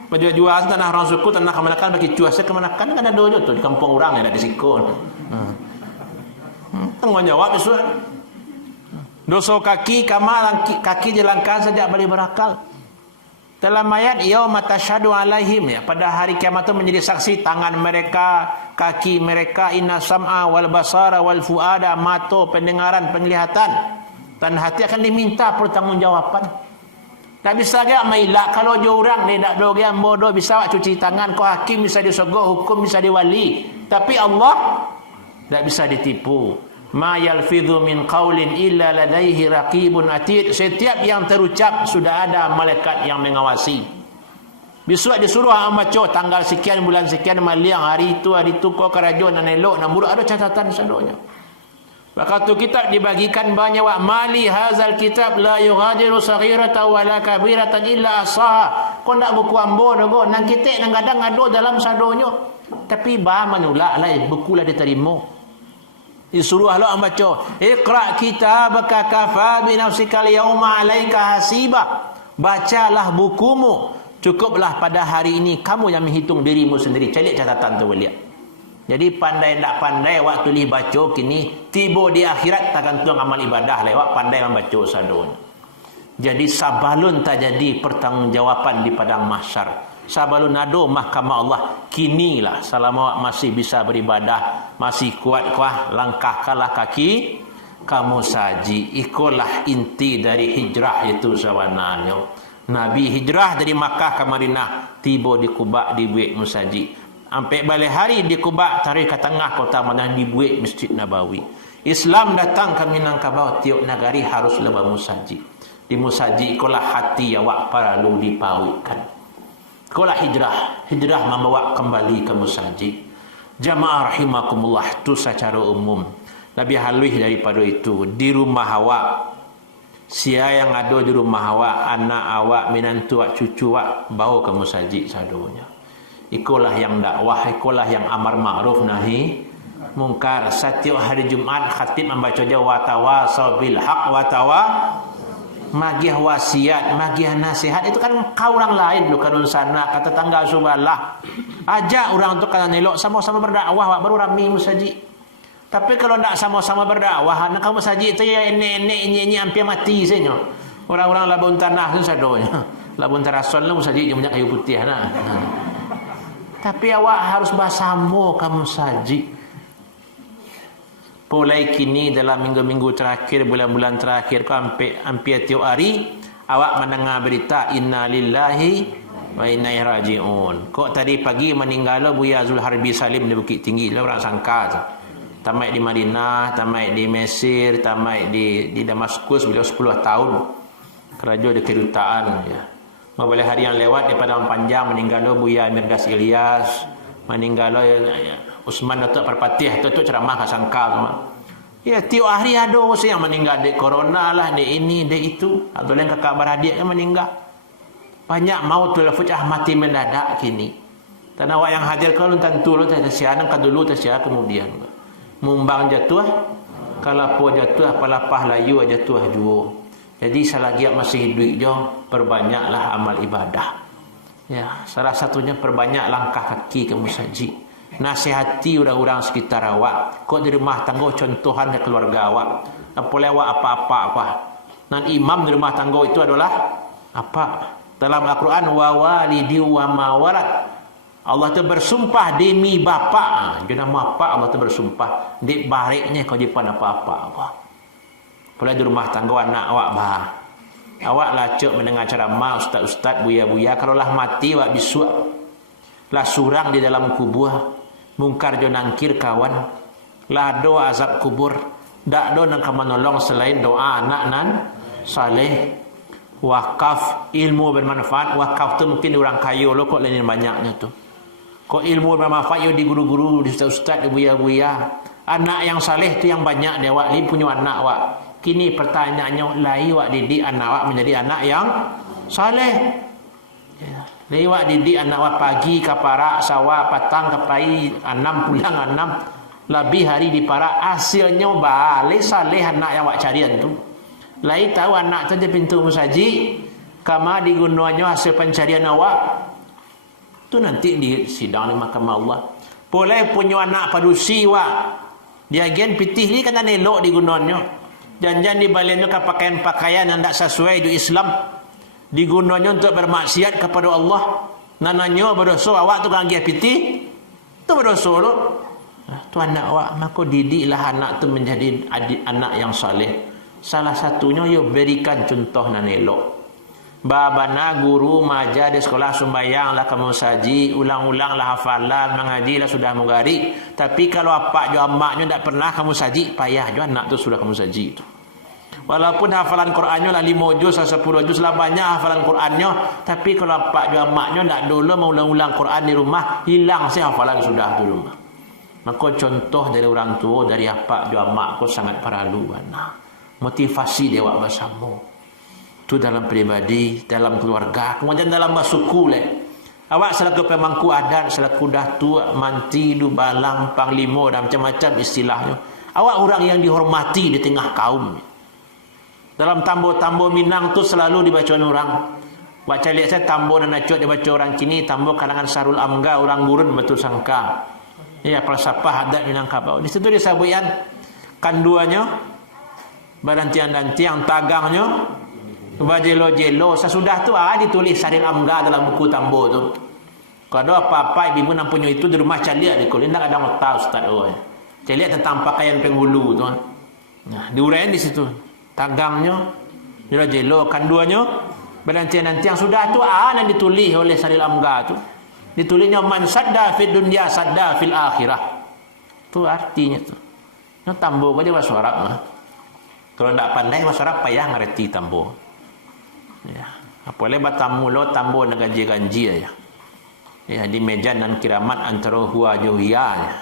Jual tanah orang suku, tanah kemanakan bagi cuaca kemanakan kan ada dojo tu di kampung orang yang ada di sikon. Tanggung jawab isu. Dosa kaki kaki jelangkan sejak balik berakal. Dalam ayat yauma tasyhadu alaihim ya pada hari kiamat itu menjadi saksi tangan mereka, kaki mereka, inna sam'a wal basara wal fuada, mata, pendengaran, penglihatan dan hati akan diminta pertanggungjawaban. Tak bisa gak mailak kalau dia orang ni nak dogian bodoh bisa awak cuci tangan kau hakim bisa disogok, hukum bisa diwali. Tapi Allah tak bisa ditipu. Ma yalfidhu min qaulin illa ladaihi raqibun atid. Setiap yang terucap sudah ada malaikat yang mengawasi. Besok disuruh baca tanggal sekian bulan sekian maliang hari itu kau kerajaan dan elok dan buruk ada catatan sadonya. Maka tu kitab dibagikan banyak wa mali hazal kitab la yughadiru saghiratan wala kabiratan illa asaha. Kau nak buku ambo dogo nang kitek nang kadang ado dalam sadonyo. Tapi bah manulak lah buku lah diterima. Disuruh Allah membaca iqra kitabaka kafa bi nafsika al-yawma 'alaika hasiba. Bacalah bukumu, cukuplah pada hari ini kamu yang menghitung dirimu sendiri. Cari catatan tu boleh. Jadi pandai tak pandai waktu li baca kini tiba di akhirat takkan tuang amal ibadah lewat pandai membaca sadon. Jadi sabalun tak jadi pertanggungjawaban di padang mahsyar. Sabalun ado mahkamah Allah kinilah selama masih bisa beribadah masih kuat langkahkanlah kaki kamu saji. Ikulah inti dari hijrah itu sebenarnya. Nabi hijrah dari Makkah ke Madinah tiba di Quba dibuat musaji. Sampai balik hari di Quba tarik ke tengah kota Madinah dibuat Masjid Nabawi. Islam datang ke Minangkabau tiap negari harus lebar musaji. Di musaji ikulah hati awak perlu dipawikan. Ikulah hijrah membawa kembali ke musajid. Jamaah rahimakumullah itu secara umum. Nabi halus daripada itu di rumah awak. Sia yang ada di rumah awak, anak awak, minantu awak, cucu awak bawa ke musajid sadonya. Ikulah yang dakwah, ikulah yang amar ma'ruf nahi mungkar. Setiap hari Jumaat khatib membaca dia watawasau bil haq magiah wasiat, magiah nasihat itu kan kau orang lain bukan sana kata tangga subhanallah. Ajak orang untuk kata nelok sama-sama berdakwah baru rami musajid. Tapi kalau nak sama-sama berdakwah, nak kamu saji tu ya enek-enek ini hampir mati saja. Orang-orang labun tanah tu sadonya. Labun terason lah saji dia banyak kayu putih nah. Tapi awak harus bersama kamu saji. Mulai kini dalam minggu-minggu terakhir, bulan-bulan terakhir hampir tiap hari awak mendengar berita inna lillahi wa inna ilaihi raji'un. Kok tadi pagi meninggal Buya Zulharbi Salim di Bukit Tinggi, lah orang sangka tu. Tamat di Madinah, tamat di Mesir, tamat di Damaskus, beliau 10 tahun kerja di kedutaan ya. Beberapa hari yang lewat di Padang Panjang meninggal Buya Mirdas Ilyas, meninggal Usman Datuk Perpatih, Datuk ceramah kat sangka. Ya, tiap hari ada orang yang meninggal di corona lah, di ini, di itu. Atau yang kakak beradik yang meninggal. Banyak mautul fujah mati mendadak kini. Dan awak yang hadir kalau tentu lo tersianan kan dulu tersiar kemudian. Mumbang jatuh, kalau po jatuh, palapah layu jatuh jua. Jadi selagi masih hidup je, perbanyaklah amal ibadah. Ya, salah satunya perbanyak langkah kaki ke musaji. Nasihati orang-orang sekitar awak. Kok di rumah tangga contohan ke keluarga awak. Apa lewat apa-apa apa. Dan imam di rumah tangga itu adalah apa? Dalam Al-Quran wa walidi wa ma walad. Allah tu bersumpah demi bapa. Jadi nama apa Allah tu bersumpah. Di baliknya kau jipan apa-apa apa. Pula di rumah tangga anak awak bah. Awak lacuk mendengar ceramah ustaz-ustaz buya-buya. Kalau lah mati awak bisuak. Lah surang di dalam kubur. Mungkar jo nangkir kawan. Lah doa azab kubur. Dak do nak menolong selain doa anak nan saleh. Wakaf ilmu bermanfaat. Wakaf tu mungkin orang kaya lo kok lain banyaknya tu. Kok ilmu bermanfaat yo di guru-guru, di ustaz-ustaz, di buya-buya. Anak yang saleh tu yang banyak dia awak ni punya anak awak. Kini pertanyaannya lai awak didik anak awak menjadi anak yang saleh. Ya. Lai awak didik anak awak pagi ke parak sawah, patang ke pai, 6 pulang 6. Lebih hari di parak hasilnya balik saleh anak yang awak carian tu. Lai tahu anak tu di pintu musaji, kama digunakannya hasil pencarian awak. Tu nanti di sidang di mahkamah Allah. Boleh punya anak padusi awak. Dia gen pitih ni kan elok digunakannya. Jangan dibaliknya ke pakaian-pakaian yang tak sesuai di Islam. Digunakannya untuk bermaksiat kepada Allah. Nananya berdosa awak tu kan dia pitih. Tu berdosa tu. Tu anak awak. Maka didiklah anak tu menjadi anak yang saleh. Salah satunya yo berikan contoh nan elok. Babana guru maja di sekolah sembahyang lah kamu saji, ulang-ulang lah hafalan, mengaji lah sudah mengari. Tapi kalau apa jo amaknya tak pernah kamu saji, payah jo anak tu sudah kamu saji itu. Walaupun hafalan Qurannya lah 5 juz, 10 juz lah banyak hafalan Qurannya, tapi kalau apa jo amaknya tak dulu mau ulang-ulang Quran di rumah, hilang sih hafalan sudah di rumah. Maka contoh dari orang tua, dari apa jo amak kau sangat perlu mana. Motivasi dia awak bersama. Tu dalam pribadi, dalam keluarga, kemudian dalam suku le. Awak selaku pemangku adat, selaku datuk, manti, dubalang, panglima dan macam-macam istilahnya. Awak orang yang dihormati di tengah kaum. Dalam tambo-tambo Minang tu selalu dibaca orang. Baca lihat saya tambo dan nacut dibaca orang kini, tambo kalangan Sarul Amga, orang gurun betul sangka. Ya, falsafah adat Minangkabau. Di situ disabuian kanduanya, barantian-dantian, tagangnya, bajelo-jelo. Sesudah tu ditulis Sarul Amga dalam buku tambo tu. Kalau apa-apa ibu nak punya itu di rumah caliak di kulin tak ada tahu ustaz oh. Caliak tentang pakaian penghulu tu. Nah, diuraian di situ. Tagangnya, jelo-jelo, kanduanya, barantian-dantian. Sudah tu yang ditulis oleh Sarul Amga tu. Ditulisnya man sadda fid dunya sadda fil akhirah. Tu artinya tu. Nah, tambo aja bahasa Arab mah. Kalau tak pandai bahasa Arab payah ngerti tambo. Ya, apalagi batamu lo tambo nak ganji-ganji aja. Ya, di meja dan kiramat antara huwa juhiya ya.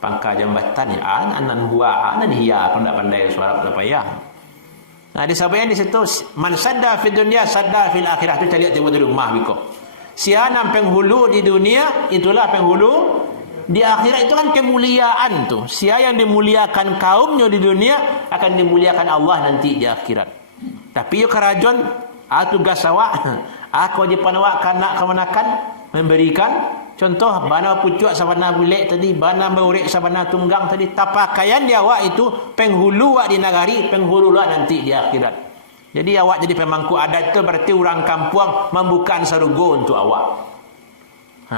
Pangkal jambatan ya anan huwa anan hiya kalau tak pandai bahasa Arab tak payah. Nah, disebutkan di situ man sadda fid dunya sadda fil akhirah tu cari tengok di rumah biko. Siapa penghulu di dunia itulah penghulu di akhirat. Itu kan kemuliaan tu. Siapa yang dimuliakan kaumnya di dunia akan dimuliakan Allah nanti di akhirat. Tapi yo kerajon tugas awak aku di panawak kanak kemanakan memberikan contoh bana pucuk sabana bulik tadi, bana beurek sabana tunggang tadi, tapakaian dia awak itu penghulu awak di nagari, penghulu awak nanti di akhirat. Jadi awak jadi pemangku adat itu berarti orang kampung membuka sarugo untuk awak.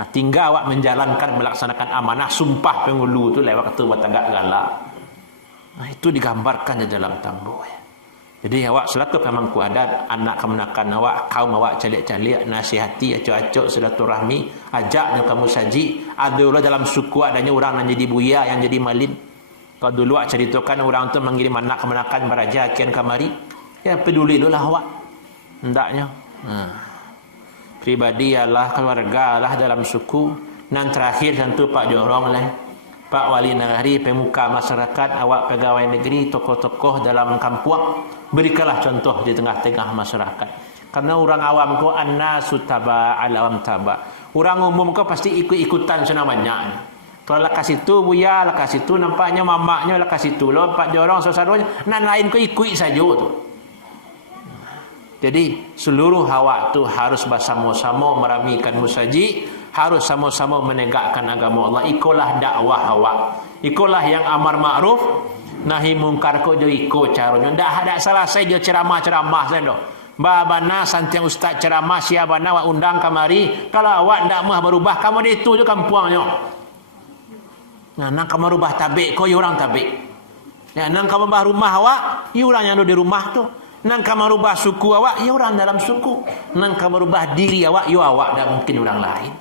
Tinggal awak menjalankan, melaksanakan amanah sumpah penghulu itu lewat ketua tagak galak. Itu digambarkan di dalam tambo. Jadi awak selaku pemangku adat, anak kemenakan awak, kaum awak calik-calik, nasihati, acok-acok, silaturahmi, ajaknya kamu saji. Ada orang dalam suku adanya orang yang jadi buya, yang jadi malin. Kalau dulu awak ceritakan orang tu mengirim anak kemenakan beraja kian kamari, ya peduli dulu lah awak. Hendaknya. Pribadi Allah, keluarga Allah dalam suku. Dan terakhir tentu Pak Jorong lah. Pak Wali Nagari, pemuka masyarakat, awak pegawai negeri, tokoh-tokoh dalam kampung, berikanlah contoh di tengah-tengah masyarakat. Karena orang awam ko annasu taba al-awam taba. Orang umum ko pasti ikut-ikutan senamanya. Kalau lekas itu buya, lekas itu nampaknya mamaknya, lekas itu lo Pak Jorong saudaranya, nan lain ko ikut saja tu. Jadi seluruh awak tu harus bersama-sama meramikan musaji, harus sama-sama menegakkan agama Allah. Ikulah dakwah awak. Ikulah yang amar ma'ruf nahi mungkar ko jo iko caranya. Ndak salah saya jo ceramah-ceramah saya doh. Babana santiang ustaz ceramah siabana awak undang kamari. Kalau awak ndak mah berubah kamu di itu je kampuangnya. Nah, nang kamu rubah tabik ko orang tabik. Ya, nang kamu rubah rumah awak, orang yang ada di rumah tu. Nang kamu rubah suku awak, orang dalam suku. Nang kamu rubah diri awak, awak dan mungkin orang lain.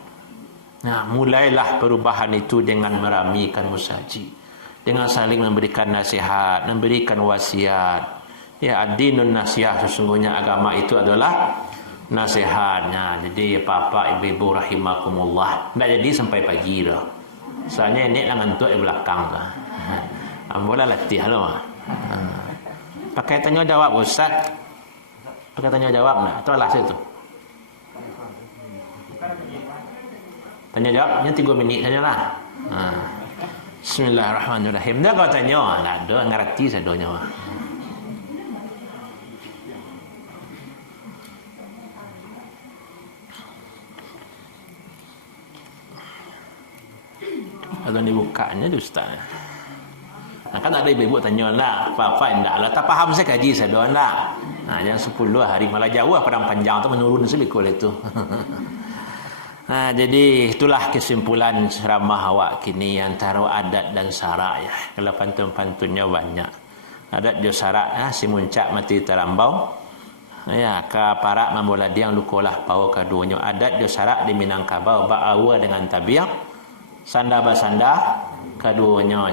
Nah, mulailah perubahan itu dengan meramikan musaji, dengan saling memberikan nasihat, memberikan wasiat. Ya, ad-dinun nasihat, sesungguhnya agama itu adalah nasihatnya. Jadi bapak ibu-ibu rahimakumullah, tidak jadi sampai pagi dah. Soalnya ini lah ngantuk di belakang dah. Ambola latih loh. Pakai tanya jawab Ustaz. Pakai tanya jawab nah, itu lah situ. Tanya jawabnya 3 minit saja lah. Bismillahirrahmanirrahim. Dah kau tanya, nak do ngerti sadonya. Kalau dibukanya tu Ustaz. Nah, kan ada ibu-ibu tanya lah, apa-apa enggak lah, tak faham saya kaji sadonya lah. Yang 10 hari malah jauh padang panjang tu menurun sebikul itu. Jadi itulah kesimpulan ceramah awak kini antara adat dan syarak ya. Kalau pantun-pantunnya banyak. Adat jo syarak si muncak mati terambau. Ya, ka parak mambola diang lukolah pau kaduanya. Adat jo syarak di Minangkabau ba'awa dengan tabiang. Sanda basanda kaduanya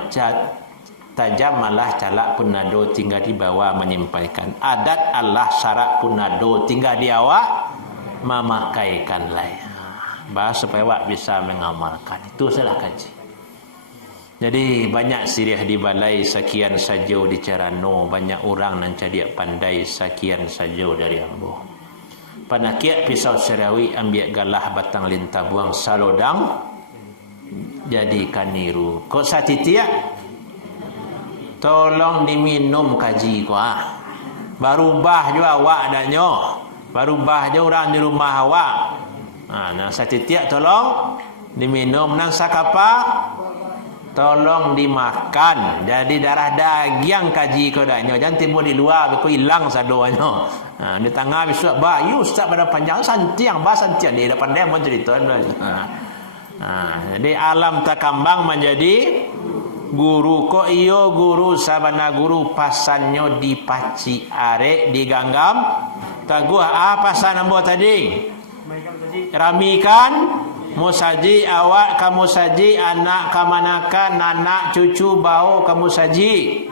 tajam malah calak pun nado tinggal di bawah menyampaikan. Adat Allah syarak pun nado tinggal di awak memakaikan lain. Bahas supaya awak bisa mengamalkan. Itu salah kaji. Jadi banyak sirih di balai sekian saja di Cerano. Banyak orang nan cadiak pandai sekian saja dari ambo. Panakiak pisau serawi ambil galah batang lintah buang salodang jadikan niru. Kok satitiak tolong diminum kaji ko Barubah juga awak danyo. Barubah je orang di rumah awak. Nang satitiak tolong diminum, nang sakapa tolong dimakan. Jadi darah daging kaji ko danyo. Jangan timbul di luar ko hilang sadoanyo. Di tengah besok bayu ustaz pada panjang santiang santiang di depan dia mau cerita. Jadi alam takambang menjadi guru ko iyo guru sabana guru pasannya dipaci arek diganggam taguh pasan ambo tadi ramikan musaji awak kamu saji anak kamanakan anak cucu bau kamu saji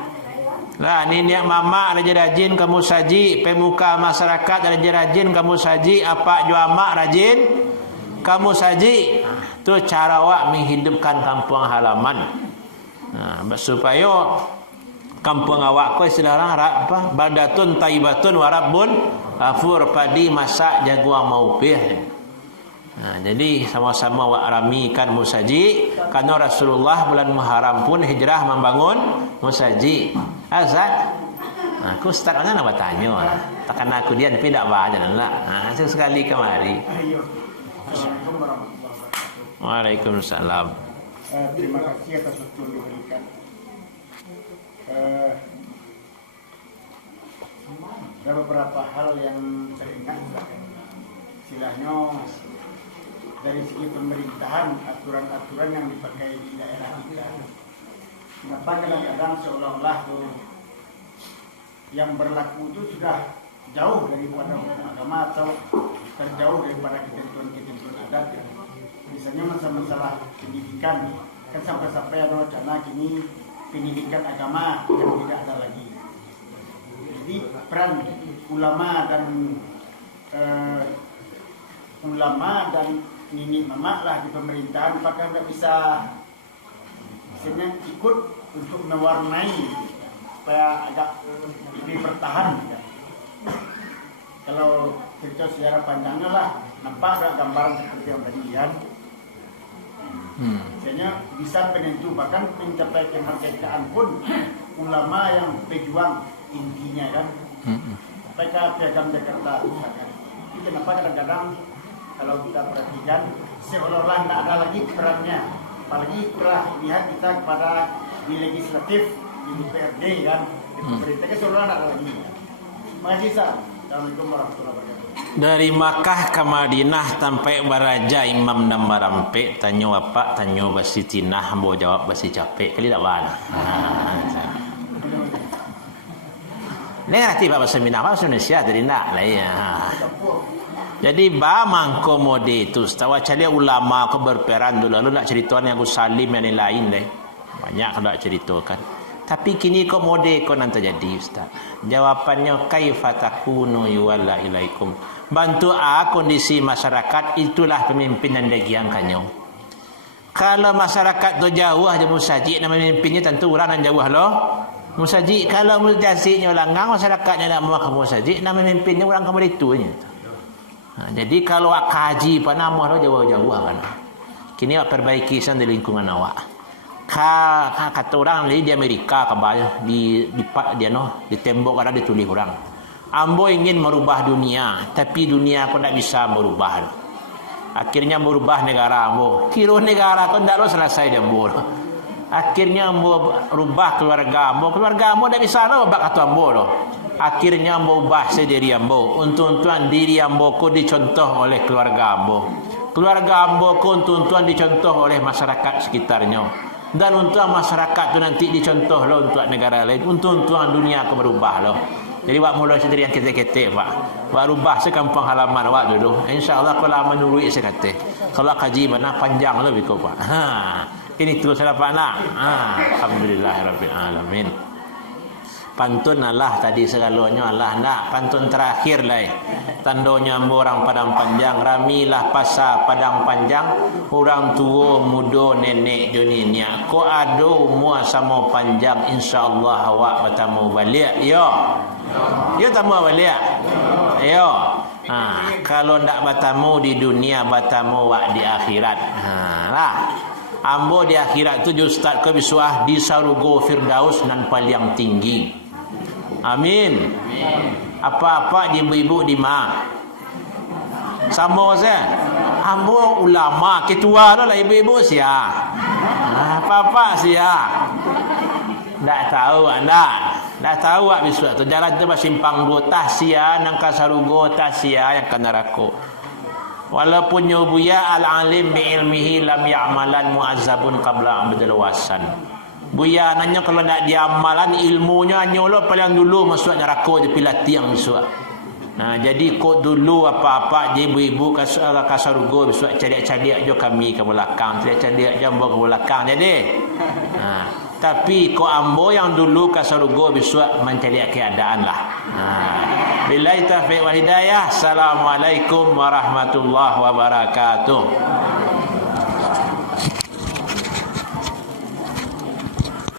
lah nenek mama rajin kamu saji pemuka masyarakat rajin kamu saji apa juama rajin kamu saji tu cara awak menghidupkan kampung halaman. Supaya kampung awak ko istilah orang apa baldatun taibatun warabun afur padi masak jaguar maupih. Jadi sama-sama awak ramikan musaji karena Rasulullah bulan Muharram pun hijrah membangun musaji. Azan aku ustaz ana nak bertanya takkan aku dia tidak baca lah. Sekali kemari Assalamualaikum warahmatullahi wabarakatuh. Waalaikumsalam. Terima kasih atas waktu yang diberikan. Ada beberapa hal yang teringat, istilahnya dari segi pemerintahan, aturan-aturan yang dipakai di daerah kita. Kenapa kadang-kadang seolah-olah tuh yang berlaku itu sudah jauh daripada hukum agama atau terjauh daripada ketentuan-ketentuan adat. Ya. Misalnya masalah pendidikan, kan sampai-sampai ada wacana kini pendidikan agama yang tidak ada lagi. Jadi peran ulama dan nini mama lah di pemerintahan, apakah tidak bisa misalnya ikut untuk mewarnai supaya agak lebih bertahan. Ya. Kalau cerita sejarah panjangnya lah, nampak ada gambaran seperti yang tadi lihat. Misalnya bisa penentu, bahkan mencapai kemerdekaan pun ulama yang pejuang intinya kan. Mereka Piagam Jakarta misalkan. Itu kenapa kadang-kadang kalau kita perhatikan seolah-olah tidak ada lagi perannya. Apalagi setelah lihat kita kepada di legislatif, di DPRD kan, di pemerintah kan seolah-olah tidak ada lagi. Terima kasih Sir. Assalamualaikum warahmatullahi wabarakatuh. Dari Makkah ke Madinah sampai baraja Imam dan barampe, tanya apa, tanya basi tinah, mau jawab basi capek, kali tak bana. Ini nanti bahasa Minang, bahasa Indonesia dari nak lah ya. Jadi mangko mode itu, setawa cari ulama aku berperan dulu, lalu nak ceritakan yang aku salim yang lain deh. Banyak kalau nak ceritakan. Tapi kini kok mode kok nanti jadi Ustaz. Jawapannya kaifa takunu yuwalla ilaikum. Bantu kondisi masyarakat, itulah pemimpin yang digiangkannya. Kalau masyarakat tu jauh aja musajid nama pemimpinnya, tentu orang yang jauh loh. Musajid kalau musajidnya langgang, masyarakatnya nak mau ke musajid, nama pemimpinnya orang kamar itu nya. Jadi kalau kaji panama lo jauh-jauh kan. Kini awak perbaiki san di lingkungan awak. Kata orang di Amerika kabar di tembok ada ditulis orang. Ambo ingin merubah dunia, tapi dunia kau tak bisa merubah. Akhirnya merubah negara ambo. Kira negara kau tak lo selesai dia ambo. Akhirnya ambo rubah keluarga ambo tak bisa lo bak kata ambo lo. Akhirnya ambo ubah sendiri ambo. Untuk-untuan diri ambo kau dicontoh oleh keluarga ambo. Keluarga ambo kau untuk-untuan dicontoh oleh masyarakat sekitarnya. Dan untuk masyarakat tu nanti dicontoh lo untuk negara lain, untuk dunia akan berubah lo. Jadi wak mula sendiri yang ketek-ketek pak, wak rubah sekampung halaman wak dulu. InsyaAllah kalau lama nurui sekate. Kalau kaji mana panjang lo biko pak. Ini terus saya pak nak. Alhamdulillahirabbil alamin. Pantun Allah tadi segalanya Allah nak. Pantun terakhir lah. Tandonya orang padang panjang, ramilah pasar padang panjang, orang tua muda nenek dunia. Ko ado umur sama panjang, insyaallah awak bertemu balik. Yo. Yo tamu balik. Yo. Kalau ndak bertemu di dunia, bertemu wak di akhirat. Lah. Ambo di akhirat tu ustaz ke bisuah di sarugo firdaus nan paling tinggi. Amin. Apa-apa di ibu-ibu di ma. Sama saya. Ambo ulama ketua lah ibu-ibu sia. Apa-apa sia. Tak tahu anda. Tak tahu ak bisu tu jalan tu simpang dua tahsia nang kasarugo tahsia yang kana rako. Walaupun buya al-alim bi ilmihi lam ya'malan mu'azzabun qabla abdul wasan. Buya nanya kalau nak diamalan ilmunya hanya lo paling dulu masuk neraka je pilat tiang masuk. Jadi kok dulu apa-apa je ibu-ibu kasarugo besok cari-cari jo kami ke belakang, cari-cari jo ambo ke belakang jadi. Tapi kok ambo yang dulu kasarugo besok mencari keadaan lah. Billahi taufiq wal hidayah. Assalamualaikum warahmatullahi wabarakatuh.